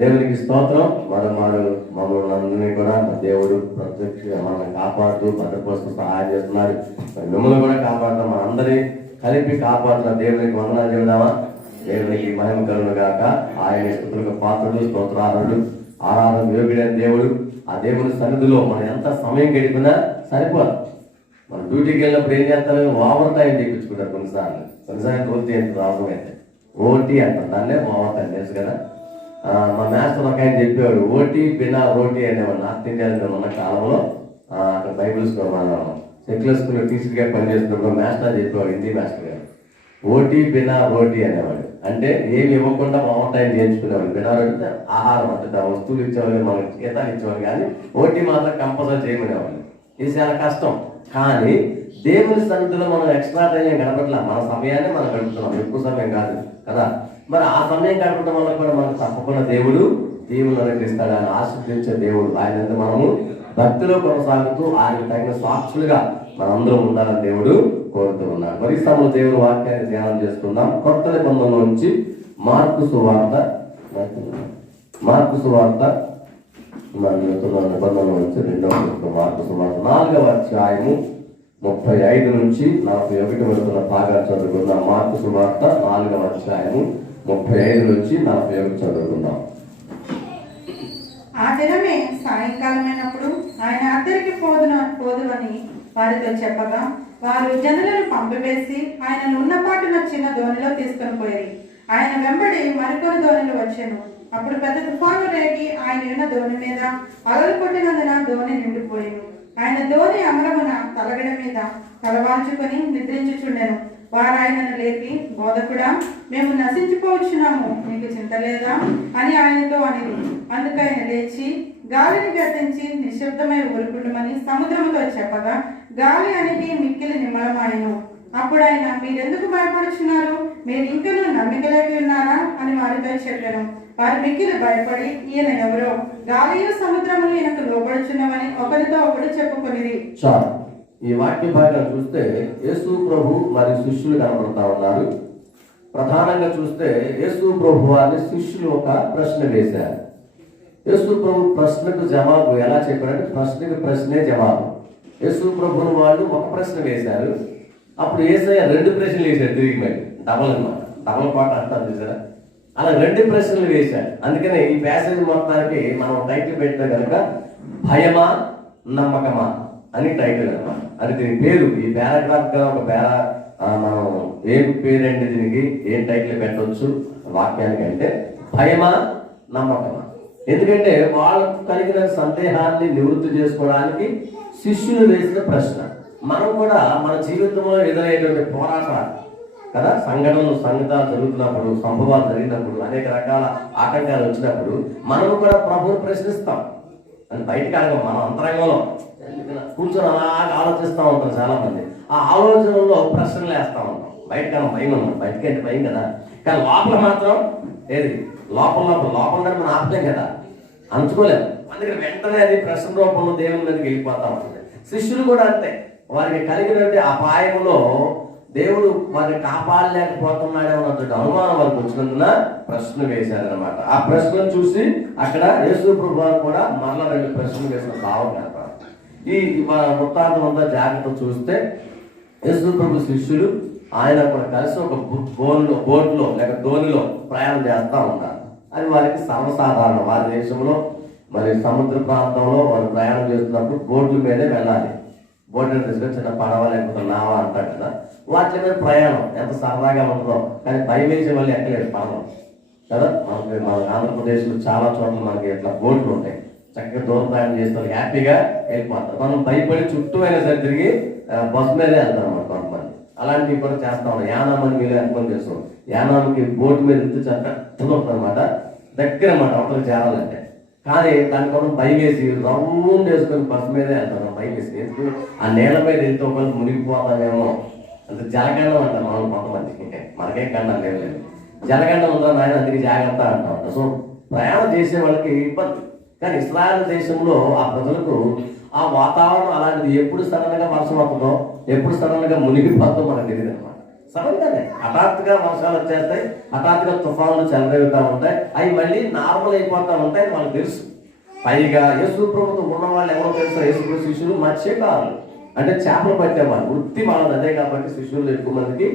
దేవునికి స్తోత్రం. మమ్మల్ని అందరినీ కూడా దేవుడు ప్రత్యక్ష మనల్ని కాపాడుతూ భద్రపరుస్తూ సహాయం చేస్తున్నాడు. మిమ్మల్ని కూడా కాపాడుతాం. మనందరి కలిపి కాపాడుతున్న దేవునికి వందనాలు చెబుదామా. దేవునికి మహిమ కలుగును గాక. ఆయన స్తుతులకు పాత్రుడు, స్తోత్రార్హుడు, ఆరాధన యోగ్యుడైన దేవుడు. ఆ దేవుని సన్నిధిలో మనం ఎంత సమయం గడిపినా సరిపోదు. మన డ్యూటీకి వెళ్ళినప్పుడు ఏం చేస్తారు? ఓవర్ టైం చేయించుకుంటారు. కొన్నిసార్లు రోజు ఎంత అవసరం అయితే ఓటీ అంటారు. దాన్నే ఓవర్ టైం తెలుసు కదా. మా మాస్టర్ ఒక ఆయన చెప్పేవాడు, ఓటీ బినా రోటీ అనేవాడు. నార్త్ ఇండియాలో ఉన్న కాలంలో అక్కడ బైబుల్ స్కూల్ మన సెక్యులర్ స్కూల్లో టీచర్గా పనిచేస్తున్నప్పుడు మాస్టర్ చెప్పేవాడు, హిందీ మాస్టర్ గారు, ఓటీ బినా రోటీ అనేవాడు. అంటే ఏమి ఇవ్వకుండా ఓవర్ టైం చేయించుకునేవాడు. బినా రోటీ ఆహారం అంటే వస్తువులు ఇచ్చేవాళ్ళు, మనకి జీతాలు ఇచ్చేవాళ్ళు, కానీ ఓటీ మాత్రం కంపల్సరీ చేయమనేవాళ్ళు. ఇది చాలా కష్టం. కానీ దేవుని సన్నిధిలో మనం ఎక్స్ట్రా టైం గడపట్లా. మన సమయాన్ని మనం గడుపుతున్నాం, ఎక్కువ సమయం కాదు కదా. మరి ఆ సమయం గడపడం వల్ల కూడా మనకు తప్పకుండా దేవుడు అనుగ్రహిస్తాడు. ఆయన ఆశీర్వదించే దేవుడు. ఆయన మనము భక్తిలో కొనసాగుతూ ఆయన తగిన సాక్షులుగా మనందరం ఉండాలని దేవుడు కోరుతూ ఉన్నాడు. మరి సమయంలో దేవుడు వాక్యాన్ని ధ్యానం చేసుకుందాం. కొత్త నిబంధనలో నుంచి మార్కు సువార్త నిబంధనలో నుంచి 2వ మార్కు సువార్త 4వ అధ్యాయము 35 నుంచి 41 వరకు భాగాలు చదువుకుందాం. మార్కు సువార్త 4వ అధ్యాయము 35 నుంచి 41 చదువుకుందాం. ఆ దినమే సాయంకాలమైనప్పుడు ఆయన అద్దరికి పోదువని వారితో చెప్పగా, వారు జనులను పంపివేసి ఆయనను ఉన్నపాటున చిన్న దోణిలో తీసుకొని పోయి ఆయన వెంబడి మరికొన్ని దోణిలు వచ్చెను. అప్పుడు పెద్ద తుఫాను రేగి ఆయన ఉన్న దోణి మీద అలలు కొట్టినందున దోణి నిండిపోయాను. ఆయన దోణి అమరమున తలగడ మీద తలవాల్చుకొని నిద్రించుచుండెను. వారు ఆయనను లేపి, బోధకుడా, మేము నశించిపోవచ్చున్నాము, నీకు చింత లేదా అని ఆయనతో అనేది. అందుకైన లేచి గాలిని గర్తించి నిశ్శబ్దమై ఊరుకుండమని సముద్రముతో చెప్పగా గాలి అణిగి మిక్కిలి నిమ్మలమాయెను. అప్పుడు ఆయన, మీరెందుకు భయపడుచున్నారు? మీరు ఇంకనూ నమ్మిక లేక ఉన్నారా అని వారితో చెప్పారు. వారు మిక్కిలి భయపడి, ఈయన ఎవరో, గాలియు సముద్రములు ఈయనకు లోబడుచున్నవని ఒకరితో ఒకడు చెప్పుకొనిరి. ఈ వాక్య భాగం చూస్తే యేసు ప్రభు మరి శిష్యులు కనబడతా ఉన్నారు. ప్రధానంగా చూస్తే యేసు ప్రభు వారిని శిష్యులు ఒక ప్రశ్న వేశారు. యేసు ప్రభు ప్రశ్నకు జవాబు ఎలా చెప్పారంటే ప్రశ్నకు ప్రశ్నే జవాబు. యేసు ప్రభుని వాళ్ళు ఒక ప్రశ్న వేశారు. అప్పుడు యేసయ్య 2 ప్రశ్నలు వేశారు. తిరిగి మరి డబల్ పాట అంటారు చూసారా, అలా 2 ప్రశ్నలు వేశారు. అందుకనే ఈ ప్యాసేజ్ మొత్తానికి మనం టైటిల్ పెట్టిన కనుక భయమా నమ్మకమా అని టైటిల్ అన్నమాట. అది దీని పేరు. ఈ పారాగ్రాఫ్ గా ఒక మనం ఏం పేరండి దీనికి, ఏం టైటిల్ పెట్టవచ్చు వాక్యానికి అంటే భయమా నమ్మకమా. ఎందుకంటే వాళ్ళకు కలిగిన సందేహాన్ని నివృత్తి చేసుకోవడానికి శిష్యులు వేసిన ప్రశ్న. మనం కూడా మన జీవితంలో ఎదురయ్యేటువంటి పోరాటాలు కదా, సంఘటనలు జరుగుతున్నప్పుడు, సంభవాలు జరిగినప్పుడు, అనేక రకాల ఆటంకాలు వచ్చినప్పుడు మనము కూడా ప్రభువుని ప్రశ్నిస్తాం. అని బయటకు అడగం, మన అంతరంగంలో కూర్చొని అలాగా ఆలోచిస్తూ ఉంటాం. చాలా మంది ఆ ఆలోచనలో ప్రశ్నలు వేస్తూ ఉంటాం. బయటకన్నా భయం ఉన్నాం, బయటకంటే భయం కదా, కానీ లోపల మాత్రం ఏది లోపల మనం ఆపలేం కదా, అంచుకోలేము. అందుకని వెంటనే అది ప్రశ్న రూపంలో దేవుని మీదకి వెళ్ళిపోతా ఉంటుంది. శిష్యులు కూడా అంతే. వారికి కలిగినటువంటి అపాయంలో దేవుడు వారిని కాపాడలేకపోతున్నాడేమో అన్నటువంటి అనుమానం వారికి వచ్చినందున ప్రశ్న వేశారనమాట. ఆ ప్రశ్నను చూసి అక్కడ యేసు ప్రభు కూడా మరలా 2 ప్రశ్నలు వేసిన భావం కనపడ. ఈ వృత్తాంతం అంతా జాగ్రత్త చూస్తే యేసు ప్రభు శిష్యులు ఆయన కూడా కలిసి ఒక బోట్లో లేక ధోనిలో ప్రయాణం చేస్తూ ఉంటారు. అది వారికి సర్వసాధారణం. వారి దేశంలో మరి సముద్ర ప్రాంతంలో వారు ప్రయాణం చేస్తున్నప్పుడు బోట్ల మీదే వెళ్ళాలి. బోట్లను తీసుకొని చిన్న పడవ లేకపోతే నావ అంటారు కదా, వాటి మీద ప్రయాణం ఎంత సరదాగా ఉంటుందో. కానీ భయం వేసే వాళ్ళు ఎక్కలేదు పడవ కదా. మన ఆంధ్రప్రదేశ్లో చాలా చోట్ల మనకి ఇట్లా బోట్లు ఉంటాయి. చక్కగా దూరం ప్రయాణం చేస్తే హ్యాపీగా వెళ్ళిపోతారు. మనం భయపడి చుట్టూ అయినా సరే తిరిగి బస్సు మీదే వెళ్తాం అన్నమాట కొంతమంది. అలాంటివి కూడా చేస్తా ఉన్నాం. యానాం అని మీరు ఎంతమంది చేస్తాం. యానాంకి బోటు మీద వెళ్తే చక్కగా ఉంటుంది అనమాట, దగ్గర అన్నమాట అవతలకు చేరాలంటే. కానీ దాని కోసం భయం వేసి రౌండ్ వేసుకొని బస్సు మీదే వెళ్తాం. భయం వేసి ఆ నేల మీద వెళ్తే ఒకళ్ళు మునిగిపోతామేమో అంత జలగండం అంటాం మనం కొంతమందికి. మనకే గండం లేదు, జలగండం ఉందా నాయన, అందుకే జాగ్రత్త అంటాం. సో ప్రయాణం చేసే వాళ్ళకి ఇబ్బంది. కానీ ఇస్రాయేల్ దేశంలో ఆ ప్రజలకు ఆ వాతావరణం అలాంటిది. ఎప్పుడు సడన్గా వర్షం అవుతుందో, ఎప్పుడు సడన్గా మునిగిపోతుందో మనకు తెలియదు అనమాట. సడన్గానే హఠాత్తుగా వర్షాలు వచ్చేస్తాయి, హఠాత్తుగా తుఫాన్లు చెలరేగుతూ ఉంటాయి, అవి మళ్ళీ నార్మల్ అయిపోతూ ఉంటాయి. వాళ్ళకి తెలుసు. పైగా యేసు ప్రభుతో ఉన్న వాళ్ళు ఎవరో తెలుసా? యేసు ప్రభు శిష్యులు మత్స్యకారులు, అంటే చేపలు పట్టేవాళ్ళు. వృత్తి వాళ్ళది అదే కాబట్టి శిష్యులు ఎక్కువ మందికి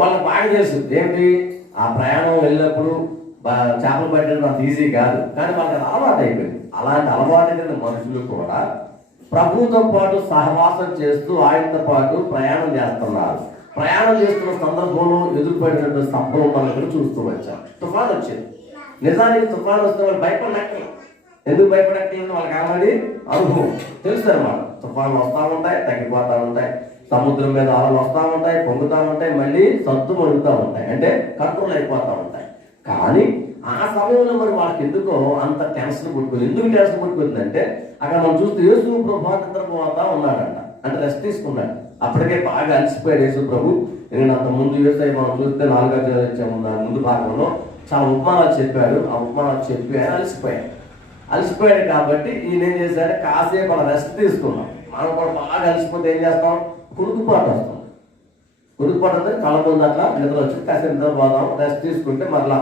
వాళ్ళకి బాగా తెలుసు. ఏంటి ఆ ప్రయాణం వెళ్ళినప్పుడు చేపలు పట్టడం అంత ఈజీ కాదు, కానీ వాళ్ళకి అది అలవాటు అయిపోయింది. అలాంటి అలవాటు కలిగిన మనుషులు కూడా ప్రభుతో పాటు సహవాసం చేస్తూ ఆయనతో పాటు ప్రయాణం చేస్తున్నారు. ప్రయాణం చేస్తున్న సందర్భంలో ఎదురుపడినటువంటి సంభవం మనం కూడా చూస్తూ వచ్చాం. తుఫాన్ వచ్చింది. నిజానికి తుఫాన్ వస్తే వాళ్ళు భయపడనక్కలేదు. ఎందుకు భయపడక్కలేదు? వాళ్ళకి ఆల్రెడీ అనుభవం తెలుసు అనమాట. తుఫాన్లు వస్తూ ఉంటాయి, తగ్గిపోతూ ఉంటాయి, సముద్రం మీద అలలు వస్తూ ఉంటాయి, పొంగుతూ ఉంటాయి, మళ్ళీ సత్తు మడుగుతూ ఉంటాయి, అంటే కంట్రోల్ అయిపోతూ ఉంటాయి. కానీ ఆ సమయంలో మరి వాళ్ళకి ఎందుకో అంత టెన్షన్ పుట్టుకుంది. ఎందుకు టెన్షన్ పుట్టుకుందంటే అక్కడ మనం చూస్తే యేసు ప్రభు నిద్రపోతా ఉన్నాడంట, అంటే రెస్ట్ తీసుకున్నాడు. అప్పటికే బాగా అలసిపోయాడు యేసు ప్రభు. ఎందుకంటే అంత ముందు యేసయ్య మనం చూస్తే 4వ అధ్యాయం ముందు భాగంలో చాలా ఉపమానాలు చెప్పాడు. ఆ ఉపమానాలు చెప్పి ఆయన అలసిపోయాడు కాబట్టి ఈయన ఏం చేశాడు, కాసేపు అలా రెస్ట్ తీసుకున్నాం. మనం కూడా బాగా అలసిపోతే ఏం చేస్తాం, కురుకుపాటు వస్తాం. కురుకుపాటు అంటే కళ్ళ ముందు అట్లా నిద్ర వచ్చి కాసేపు నిద్ర పోదాం, రెస్ట్ తీసుకుంటే మరలా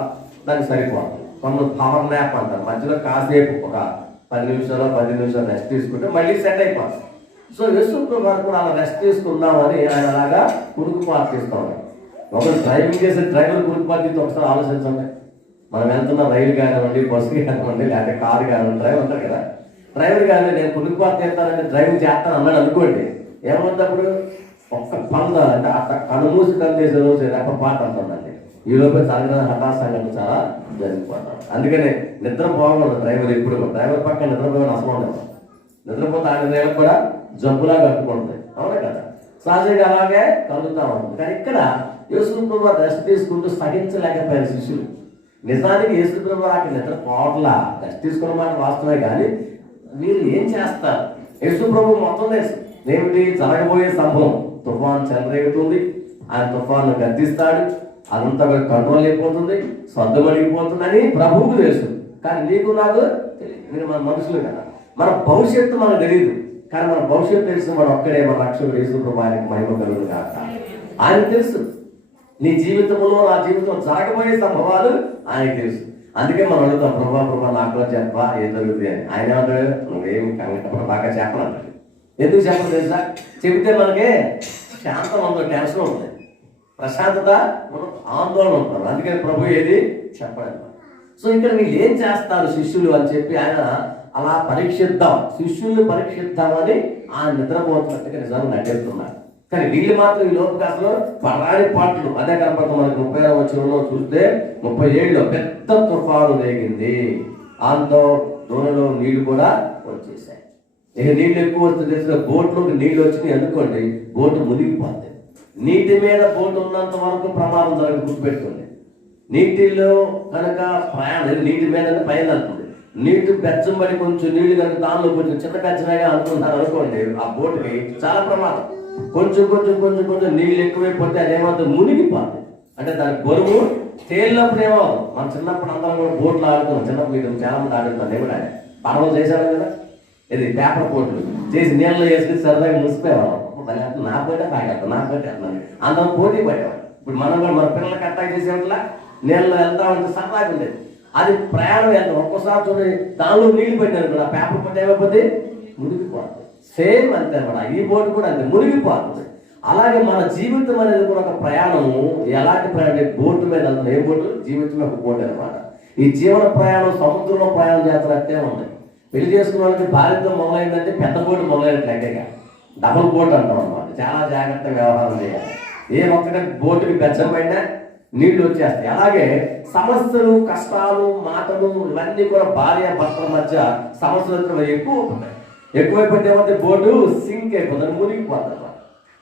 దానికి సరిపోతుంది. కొందరు పవర్ న్యాప్ అంటారు, మధ్యలో కాసేపు ఒక 10 నిమిషాలు 10 నిమిషాలు రెస్ట్ తీసుకుంటే మళ్ళీ సెట్ అయిపోతుంది. సో యేసు ప్రభు కూడా అలా రెస్ట్ తీసుకుందామని ఆయన అలాగా కురుకుపాటు తీస్తూ ఉన్నాడు. ఒకరు డ్రైవింగ్ చేసే డ్రైవర్ కురుకుపాటు తీస్తే ఒకసారి ఆలోచించండి. మనం వెళ్తున్న రైలు కానివ్వండి, బస్సు కానివ్వండి, లేకపోతే కారు కానివ్వండి, డ్రైవర్ ఉంటారు కదా. డ్రైవర్ కానీ నేను కురుకుపాటు తీస్తానంటే డ్రైవింగ్ చేస్తాను అన్నాడు అనుకోండి, ఏమవుతాప్పుడు ఒక్క పంద అంటే అట్లా కనుమూసి కను చేసే రోజు రెప్పపాటు అంటుందండి. ఈ లోపల జరిగిన హఠాత్ సంఘటన చాలా జరిగిపోతాం. అందుకనే నిద్ర పోకూడదు డ్రైవర్ ఎప్పుడు. డ్రైవర్ పక్కన నిద్రపోయిన అసలు ఉండదు. నిద్రపోతే ఆయన డ్రైవర్ కూడా జబ్బులా కట్టుకుంటుంది, అవునా కదా. సహజంగా అలాగే కలుగుతూ ఉంటుంది. కానీ ఇక్కడ యేసు ప్రభు రెస్ట్ తీసుకుంటూ సహించలేకపోయారు శిష్యులు. నిజానికి యేసు ప్రభు అక్కడ నిద్ర పోవట్లా, రెస్ట్ తీసుకున్న మాట వాస్తవమే. కానీ వీళ్ళు ఏం చేస్తారు? యేసు ప్రభు మొత్తం తెలుసు ఏమిటి జరగబోయే సంభవం. తుఫాన్ చెలరేగుతుంది, ఆయన తుఫాను గద్దిస్తాడు, అదంతా కంట్రోల్ అయిపోతుంది, సర్దుమడిగిపోతుంది అని ప్రభువుకు తెలుసు. కానీ నీకు నాకు తెలియదు. మన మనుషులు కదా, మన భవిష్యత్తు మనకు తెలియదు. కానీ మన భవిష్యత్తు తెలిసిన వాడు ఒక్కడే మన రక్షకుడు యేసు ప్రభు. ఆయనకు మహిమ కలుగును గాక. ఆయనకు తెలుసు నీ జీవితంలో నా జీవితంలో జరగబోయే సంభవాలు ఆయనకు తెలుసు. అందుకే మనం అడుగుతాం, ప్రభా నాకు చెప్పా ఏం జరుగుతుంది అని. ఆయన ఏమంటాడు, నువ్వేం కంగటప్పుడు బాగా చెప్పనంటాడు. ఎందుకు చెప్పడం తెలుసా? చెబితే మనకే శాంతం ఉంటుంది, టెన్షన్ ఉంటుంది, ప్రశాంతత, ఆందోళన ఉంటుంది. అందుకని ప్రభు ఏది చెప్పడం. సో ఇక్కడ వీళ్ళు ఏం చేస్తారు శిష్యులు అని చెప్పి ఆయన అలా పరీక్షిద్దాం, శిష్యుల్ని పరీక్షిద్దామని ఆయన నిద్రపోతున్నట్టుగా నిజంగా నటిస్తున్నారు. కానీ వీళ్ళు మాత్రం ఈ లోపల అసలు పరాడి పాటలు అదే కనపడుతుంది. మనకి 30వ వచనంలో చూస్తే 37లో పెద్ద తుఫాను రేగింది, దాంతో దోణిలో నీళ్లు కూడా వచ్చేసాయి. ఇక నీళ్ళు ఎక్కువ వస్తే తెలిసిన బోట్లోకి నీళ్ళు వచ్చినాయి అనుకోండి, బోటు మునిగిపోతుంది. నీటి మీద బోటు ఉన్నంత వరకు ప్రమాదం జరగదు, గుర్తుపెట్టుకోండి. నీటిలో కనుక ప్రయాణం నీటి మీద పైన అనుకోండి, నీటి బెచ్చం పడి కొంచెం నీళ్లు కనుక దానిలో కొంచెం చిన్న బెచ్చమేగా అనుకుంటున్నారు అనుకోండి, ఆ బోటుకి చాలా ప్రమాదం. కొంచెం కొంచెం కొంచెం కొంచెం నీళ్ళు ఎక్కువైపోతే అదేమవుతుంది, మునిగిపోతుంది. అంటే దాని బరువు తేలినప్పుడు ఏమవుతుంది. మనం చిన్నప్పుడు అందరం కూడా బోట్లు ఆడుతున్నాం, చిన్నప్పుడు మీరు చాలా మంది ఆడుతున్నాం. నేను కూడా పడవలు చేశాను కదా, ఇది పేపర్ బోట్లు చేసి నీళ్ళలో వేసుకుని సరదాగా ముసిపోయేవాళ్ళం. నా పోతే తాగేస్తాం, నా పోతే అన్నాను, అందరం పోటీ పడేవాడు. ఇప్పుడు మనం కూడా మన పిల్లలకి అట్టాక్ చేసేట్లా నీళ్ళలో వెళ్తా ఉంటే సరదాగా ఉండేది. అది ప్రయాణం వెళ్తాం. ఒక్కోసారి చూడండి దానిలో నీళ్లు పెట్టారు కూడా పేపర్ పోతే ఏమైపోతే మునిగిపోతుంది. సేమ్ అంతే అన్నమాట. ఈ బోటు కూడా అంతే మునిగిపోతుంది. అలాగే మన జీవితం అనేది కూడా ఒక ప్రయాణము. ఎలాంటి ప్రయాణం? బోటు మీద వెళ్తాం. ఏ బోటు? జీవితమే ఒక బోటు అనమాట. ఈ జీవన ప్రయాణం సముద్రంలో ప్రయాణం చేస్తున్నట్టే ఉంది. పెళ్లి చేసుకున్న వాళ్ళకి భార్యతో మొదలైందంటే పెద్ద బోటు మొదలైనట్లయితేగా డబుల్ బోట్ అంటాం అనమాట. చాలా జాగ్రత్తగా వ్యవహారం చేయాలి. ఏ ఒక్కటి బోటుకి బెచ్చం పడినా నీళ్లు వచ్చేస్తాయి. అలాగే సమస్యలు, కష్టాలు, మాటలు ఇవన్నీ కూడా భార్య భర్తల మధ్య సమస్యలు ఎక్కువ ఉంటాయి. ఎక్కువైపోతే ఏమంటే బోటు సింక్ అయిపోతుంది, మునిగిపోతుంది.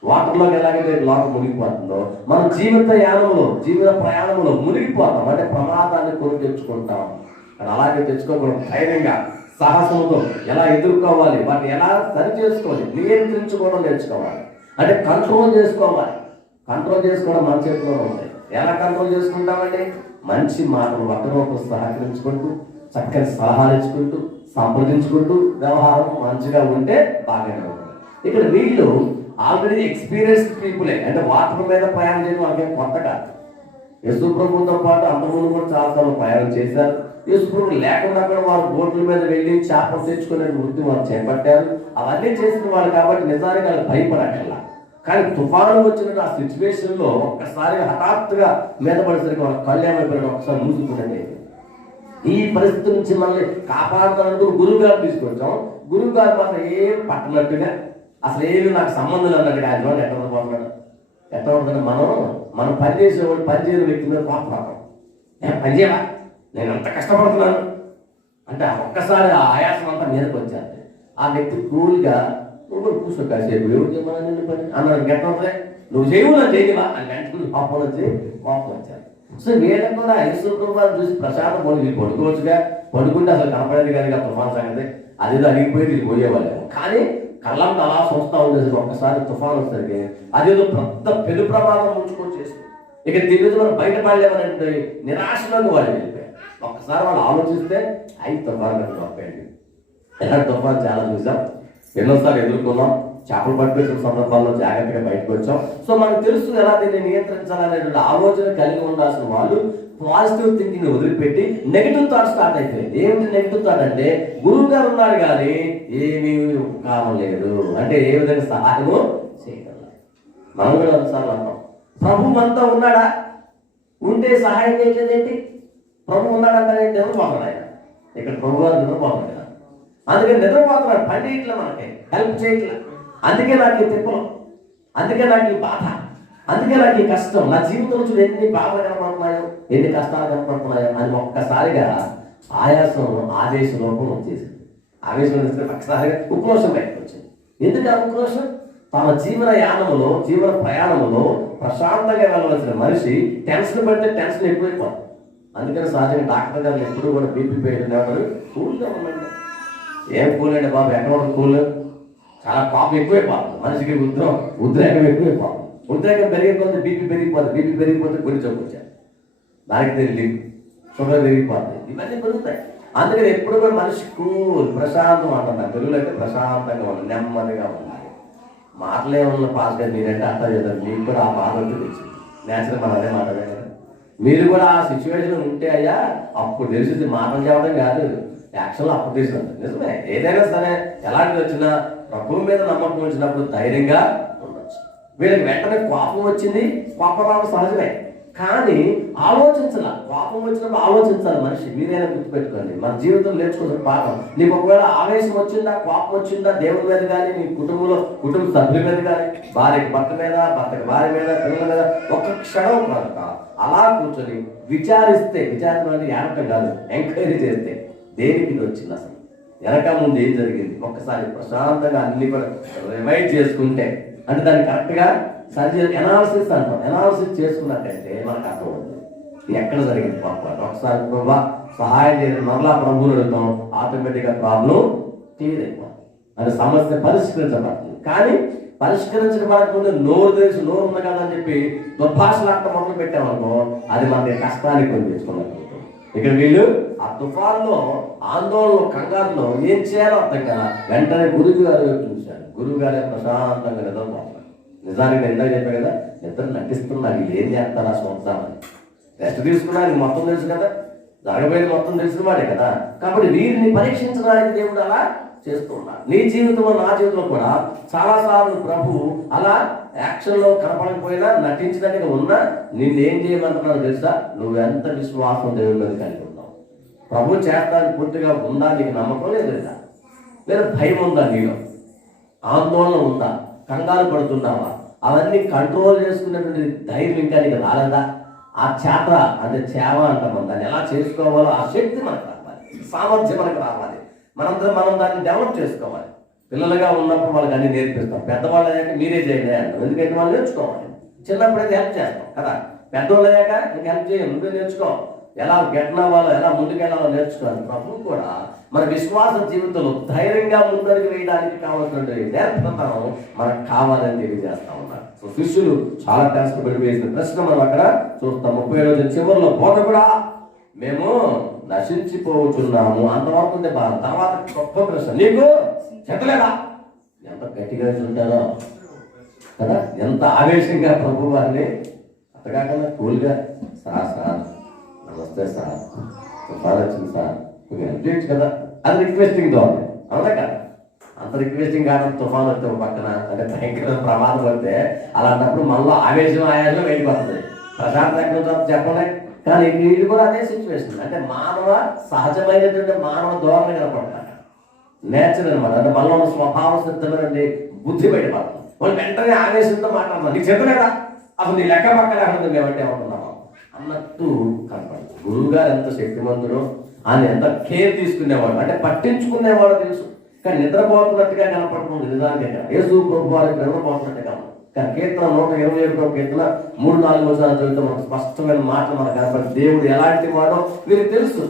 వాటర్లోకి ఎలాగైతే లోకం మునిగిపోతుందో మన జీవిత యానంలో, జీవిత ప్రయాణంలో మునిగిపోతాం. అంటే ప్రమాదాన్ని కొని తెచ్చుకుంటాం. అలాగే తెచ్చుకోకూడదు. ధైర్యంగా సాహసంతో ఎలా ఎదుర్కోవాలి, వాటిని ఎలా సరి చేసుకోవాలి, నియంత్రించుకోవడం నేర్చుకోవాలి. అంటే కంట్రోల్ చేసుకోవాలి. కంట్రోల్ చేసుకోవడం మన చేతిలో ఉంటాయి. ఎలా కంట్రోల్ చేసుకుంటామండి? మంచి మాటలు ఒకరినొకరు సహకరించుకుంటూ, చక్కని సలహాలు ఇచ్చుకుంటూ, సంప్రదించుకుంటూ వ్యవహారం మంచిగా ఉంటే బాగానే ఉంటుంది. ఇక్కడ వీళ్ళు ఆల్రెడీ ఎక్స్పీరియన్స్డ్ పీపులే. అంటే వాటర్ మీద ప్రయాణం చేయడం వాళ్ళకేం కొత్త కాదు. యేసు ప్రభుతో పాటు అంతకుముందు కూడా చాలాసార్లు ప్రయాణం చేశారు. యేసు ప్రభు లేకుండా కూడా వారు బోట్ల మీద వెళ్ళి చేపలు తెచ్చుకునే వృత్తి వారు చేపట్టారు. అవన్నీ చేసిన వాళ్ళు కాబట్టి నిజానికి వాళ్ళు భయపడక్కర్లా. కానీ తుఫాను వచ్చినట్టు ఆ సిచ్యువేషన్ లో ఒక్కసారి హఠాత్తుగా మీద పడేసరికి వాళ్ళ కళ్ళు ఏమైపోయినా ఒకసారి మూసుకున్నట్టు. ఈ పరిస్థితి నుంచి మనల్ని కాపాడుతానంటూ గురువు గారు తీసుకొచ్చాం. గురువు గారు మాత్రం ఏం పట్టనట్టుగా, అసలు ఏమి నాకు సంబంధం అన్నట్టుగా ఆయన వాళ్ళు ఎట్లా పోతున్నాడు. ఎట్లా ఉంటుందంటే మనం పనిచేసేవాడు పనిచేయని వ్యక్తి మీద కోపడతాం. ఏం పని చేయవా, నేను అంత కష్టపడుతున్నాను అంటే ఒక్కసారి ఆ ఆయాసం అంతా మీదకి వచ్చారు. ఆ వ్యక్తి కూల్గా నువ్వు కూడా కూర్చో కాసేపు, ఎవరు చేయమన్నా నిన్ను పని అన్నాడు. ఎట్లా ఉంటుంది, నువ్వు చేయవు నా చేయవా అని వెంటనే కోపం వచ్చారు. సో వీళ్ళకి కూడా యేసు ప్రభువుని చూసి ప్రశాంతం పడుకోవచ్చుగా. పడుకుంటే అసలు కనపడేది కానీ తుఫాన్ సంగతి అదేదో అడిగిపోయి వీళ్ళు పోయేవాళ్ళేమో. కానీ కళ్ళంతా అలా చూస్తూ ఉండేది. ఒక్కసారి తుఫాన్ వచ్చేసరికి అదేదో పెద్ద ప్రమాదం ముంచుకొచ్చేసి ఇక తెలియదు మనం బయటపడలేమనంటే నిరాశలోకి వాళ్ళు వెళ్ళిపోయారు. ఒక్కసారి వాళ్ళు ఆలోచిస్తే తుఫాన్ గొప్పండి. ఇలాంటి తుఫాన్ చాలా చూసాం, ఎన్నోసార్లు ఎదుర్కొన్నాం. చేపలు పట్టుకొచ్చిన సందర్భాల్లో జాగ్రత్తగా బయటకు వచ్చాం. సో మనకు తెలుసు ఎలా దీన్ని నియంత్రించాలనేటువంటి ఆలోచన కలిగి ఉండాల్సిన వాళ్ళు పాజిటివ్ థింకింగ్ వదిలిపెట్టి నెగిటివ్ థాట్ స్టార్ట్ అయిపోయింది. ఏమిటి నెగిటివ్ థాట్ అంటే, గురువు గారు ఉన్నాడు కానీ ఏమీ కాలం లేదు అంటే ఏ విధంగా సహాయము చేయగల. మనం కూడా ఒకసారి అన్నాం, ప్రభు మనతో ఉన్నాడా, ఉంటే సహాయం చేయలేదేంటి? ప్రభు ఉన్నాడంటే నిద్రపోతున్నాడు ఆయన. ఇక్కడ ప్రభు గారు నిద్రపోతున్నాడు కదా, అందుకని నిద్రపోతున్నాడు. పని చేయట్లే, మనకి హెల్ప్ చేయట్లే. అందుకే నాకు ఈ తిప్పలు, అందుకే నాకు ఈ బాధ, అందుకే నాకు ఈ కష్టం. నా జీవితంలో చూడు ఎన్ని బాధలు కనపడుతున్నాయో, ఎన్ని కష్టాలు కనపడుతున్నాయో అని ఒక్కసారిగా ఆయాసం ఆవేశ రూపం వచ్చేసింది. ఆవేశం వస్తే ఒక్కసారిగా ఉక్రోషం బయటకు వచ్చింది. ఎందుకు ఆ ఉక్రోషం? తన జీవన యానములో, జీవన ప్రయాణములో ప్రశాంతంగా వెళ్ళవలసిన మనిషి టెన్షన్ పడితే టెన్షన్ ఎక్కువైపోతుంది. అందుకని సహజంగా డాక్టర్ గారు ఎప్పుడు కూడా బీపీ పేషెంట్ ఎవరు కూల్గా ఉండండి. ఏం కూల్ అండి బాబు, ఎక్కడ కూల్, చాలా కోపం ఎక్కువైపోతుంది మనిషికి, ఉద్రేకం ఎక్కువైపోతుంది. ఉద్రేకం పెరిగే కొద్ది బీపీ పెరిగిపోతుంది, బీపీ పెరిగిపోతే గురి చొప్పుకొచ్చారు, దానికి తెలియదు షుగర్ పెరిగిపోతుంది, ఇవన్నీ పెరుగుతాయి. అందుకని ఎప్పుడు కూడా మనిషి కూల్ ప్రశాంతం అంటున్నారు. తెలుగులో అయితే ప్రశాంతంగా ఉండాలి, నెమ్మదిగా ఉండాలి. మాటలే ఉన్న పాస్ గారు మీరంటే అర్థం చేస్తారు, మీకు కూడా ఆ బాధ వచ్చి తెలిసింది. నేచురల్ మనం అదే మాట్లాడే కదా. మీరు కూడా ఆ సిచ్యువేషన్ ఉంటే అయ్యా అప్పుడు తెలిసింది, మాటలు చెప్పడం కాదు, యాక్షన్లో అప్పుడు తెలిసింది. నిజమే, ఏదైనా సరే ఎలాంటిది వచ్చినా ప్రభువు మీద నమ్మకం వచ్చినప్పుడు ధైర్యంగా ఉండొచ్చు. వీళ్ళకి వెంటనే కోపం వచ్చింది, కోపం రావడం సహజమే. కానీ ఆలోచించాల, కోపం వచ్చినప్పుడు ఆలోచించాలి మనిషి. మీరైనా గుర్తుపెట్టుకోండి, మన జీవితం నేర్చుకోవాల్సిన పాఠం. నీకు ఒకవేళ ఆవేశం వచ్చిందా, కోపం వచ్చిందా దేవుడి మీద కానీ, నీ కుటుంబ సభ్యుల మీద కానీ, భార్యకి భర్త మీద, భర్తకి భార్య మీద, పిల్లల మీద ఒక్క క్షణం కనుక అలా కూర్చొని విచారిస్తే, విచారణ ఏడటం కాదు, ఎంక్వైరీ చేస్తే దేనికి ఇది వచ్చింది, అసలు వెనక ముందు ఏం జరిగింది, ఒక్కసారి ప్రశాంతంగా అన్ని కూడా రిమైండ్ చేసుకుంటే, అంటే దాన్ని కరెక్ట్గా సర్జరీ ఎనాలిసిస్ అంటాం. ఎనాలిసిస్ చేసుకున్నట్టయితే మనకు అర్థం అవుతుంది ఎక్కడ జరిగింది పాప. ఒకసారి ప్రభా సహాయం చేసి మరలా ప్రభువుని అడుగుతాం, ఆటోమేటిక్గా ప్రాబ్లం క్లియర్ అయిపోతుంది, అది సమస్య పరిష్కరించబడుతుంది. కానీ పరిష్కరించబడకుండా నోరు తెలిసి నోరు ఉంది కదా అని చెప్పి దుర్భాషలాట మొదలు పెట్టామనుకో, అది మనకి కష్టానికి కొని తెచ్చుకున్నట్టు. ఇక్కడ వీళ్ళు ఆ తుఫాన్లో, ఆందోళనలో, కంగారులో ఏం చేయాలో అర్థం కదా. వెంటనే గురువు గారు చూశాడు. గురువు గారే ప్రశాంతంగా నిద్రపోతాడు. నిజానికి నేను ఇందాక చెప్పాను కదా, నిద్ర నటిస్తున్నాడు. వీళ్ళు ఏం చేస్తారా చూద్దామని. రెస్ట్ తీసుకున్నానికి మొత్తం తెలుసు కదా, జరగబోయేది మొత్తం తెలిసిన వాడే కదా. కాబట్టి వీరిని పరీక్షించడానికి దేవుడు అలా చేస్తూ ఉన్నాడు. నీ జీవితంలో, నా జీవితంలో కూడా చాలాసార్లు ప్రభు అలా యాక్షన్లో కనపడకపోయినా, నటించడానికి ఉన్నా నిన్నేం చేయమంటున్నావు తెలుసా? నువ్వు ఎంత విశ్వాసం దేవుడి మీద కలిగి ఉన్నావు, ప్రభు చేస్తానికి పూర్తిగా ఉందా, నీకు నమ్మకం లేదా, లేదా భయం ఉందా, నీలో ఆందోళన ఉందా, కంగారు పడుతున్నావా, అవన్నీ కంట్రోల్ చేసుకునేటువంటి ధైర్యం ఇంకా నీకు రాలేదా? ఆ చేత అంటే చేవ అంటాం, దాన్ని ఎలా చేసుకోవాలో ఆ శక్తి మనకు రావాలి, సామర్థ్యం మనకు రావాలి. మనం దాన్ని డెవలప్ చేసుకోవాలి. పిల్లలుగా ఉన్నప్పుడు వాళ్ళకి అన్ని నేర్పిస్తాం, పెద్దవాళ్ళు అయ్యాక మీరే చేయండి అంటాం. ఎందుకంటే వాళ్ళు నేర్చుకోవాలి. చిన్నప్పుడైతే హెల్ప్ చేస్తాం కదా, పెద్దవాళ్ళు అయ్యాక నీకు హెల్ప్ చేయం, నువ్వే నేర్చుకో. ఎలా గెట్నవ్వాలో, ఎలా ముందుకెళ్ళాలో నేర్చుకోవాలి. ప్రభువు కూడా మన విశ్వాస జీవితంలో ధైర్యంగా ముందడుగు వేయడానికి కావాల్సినటువంటి నేర్పతనం మనకు కావాలని తెలియజేస్తా ఉన్నారు. సో శిష్యులు చాలా కష్టపడి వేసిన ప్రశ్న మనం అక్కడ చూస్తాం. 30 రోజుల చివరిలో బోధకుడా మేము నశించిపోతున్నాము అంతవరకు ఉండే బాధ. తర్వాత గొప్ప ప్రశ్న, నీకు చెత్తలేదా? ఎంత గట్టిగా ఉంటారో కదా, ఎంత ఆవేశంగా ప్రభు వారిని అంతకాకుండా కూల్గా, సార్ నమస్తే సార్, తుఫాన్ వచ్చింది సార్, కొంచెం హెల్ప్ చేయొచ్చు కదా, అది రిక్వెస్టింగ్ ధోరణి. అవునా కదా? అంత రిక్వెస్టింగ్ కాదు. తుఫాన్ వస్తే పక్కన అంటే భయంకర ప్రమాదం వస్తే అలాంటప్పుడు మనలో ఆవేశం వెళ్ళిపోతుంది. ప్రశాంత్ ఎక్కడ చెప్పలే. కానీ వీళ్ళు కూడా అదే సిచ్యువేషన్. అంటే మానవ సహజమైనటువంటి మానవ ధోరణి కనపడతారు, నేచర్ అనమాట. అంటే మనలో ఉన్న స్వభావ సిద్ధమైనటువంటి బుద్ధి బయటపడుతుంది. వాళ్ళు వెంటనే ఆవేశంతో మాట్లాడుతున్నారు, నీకు చెప్పలేదా అసలు నీ లెక్క పక్కన అక్కడ మేమంటే ఏమంటున్నాము అన్నట్టు కనపడుతుంది. గురువు గారు ఎంత శక్తివంతుడు, ఆయన ఎంత కేర్ తీసుకునేవాడు, అంటే పట్టించుకునేవాడు తెలుసు, కానీ నిద్రపోతున్నట్టుగా కనపడుతుంది. నిజానికి యేసు ప్రభు వారికి నిద్రపోతున్నట్టుగా. కానీ కీర్తన 121 కీర్తన 3-4 వచనాలు చదివితే మనకు స్పష్టమైన మాటలు మనకు కనపడుతుంది. దేవుడు ఎలాంటి వాడో వీరికి తెలుసు.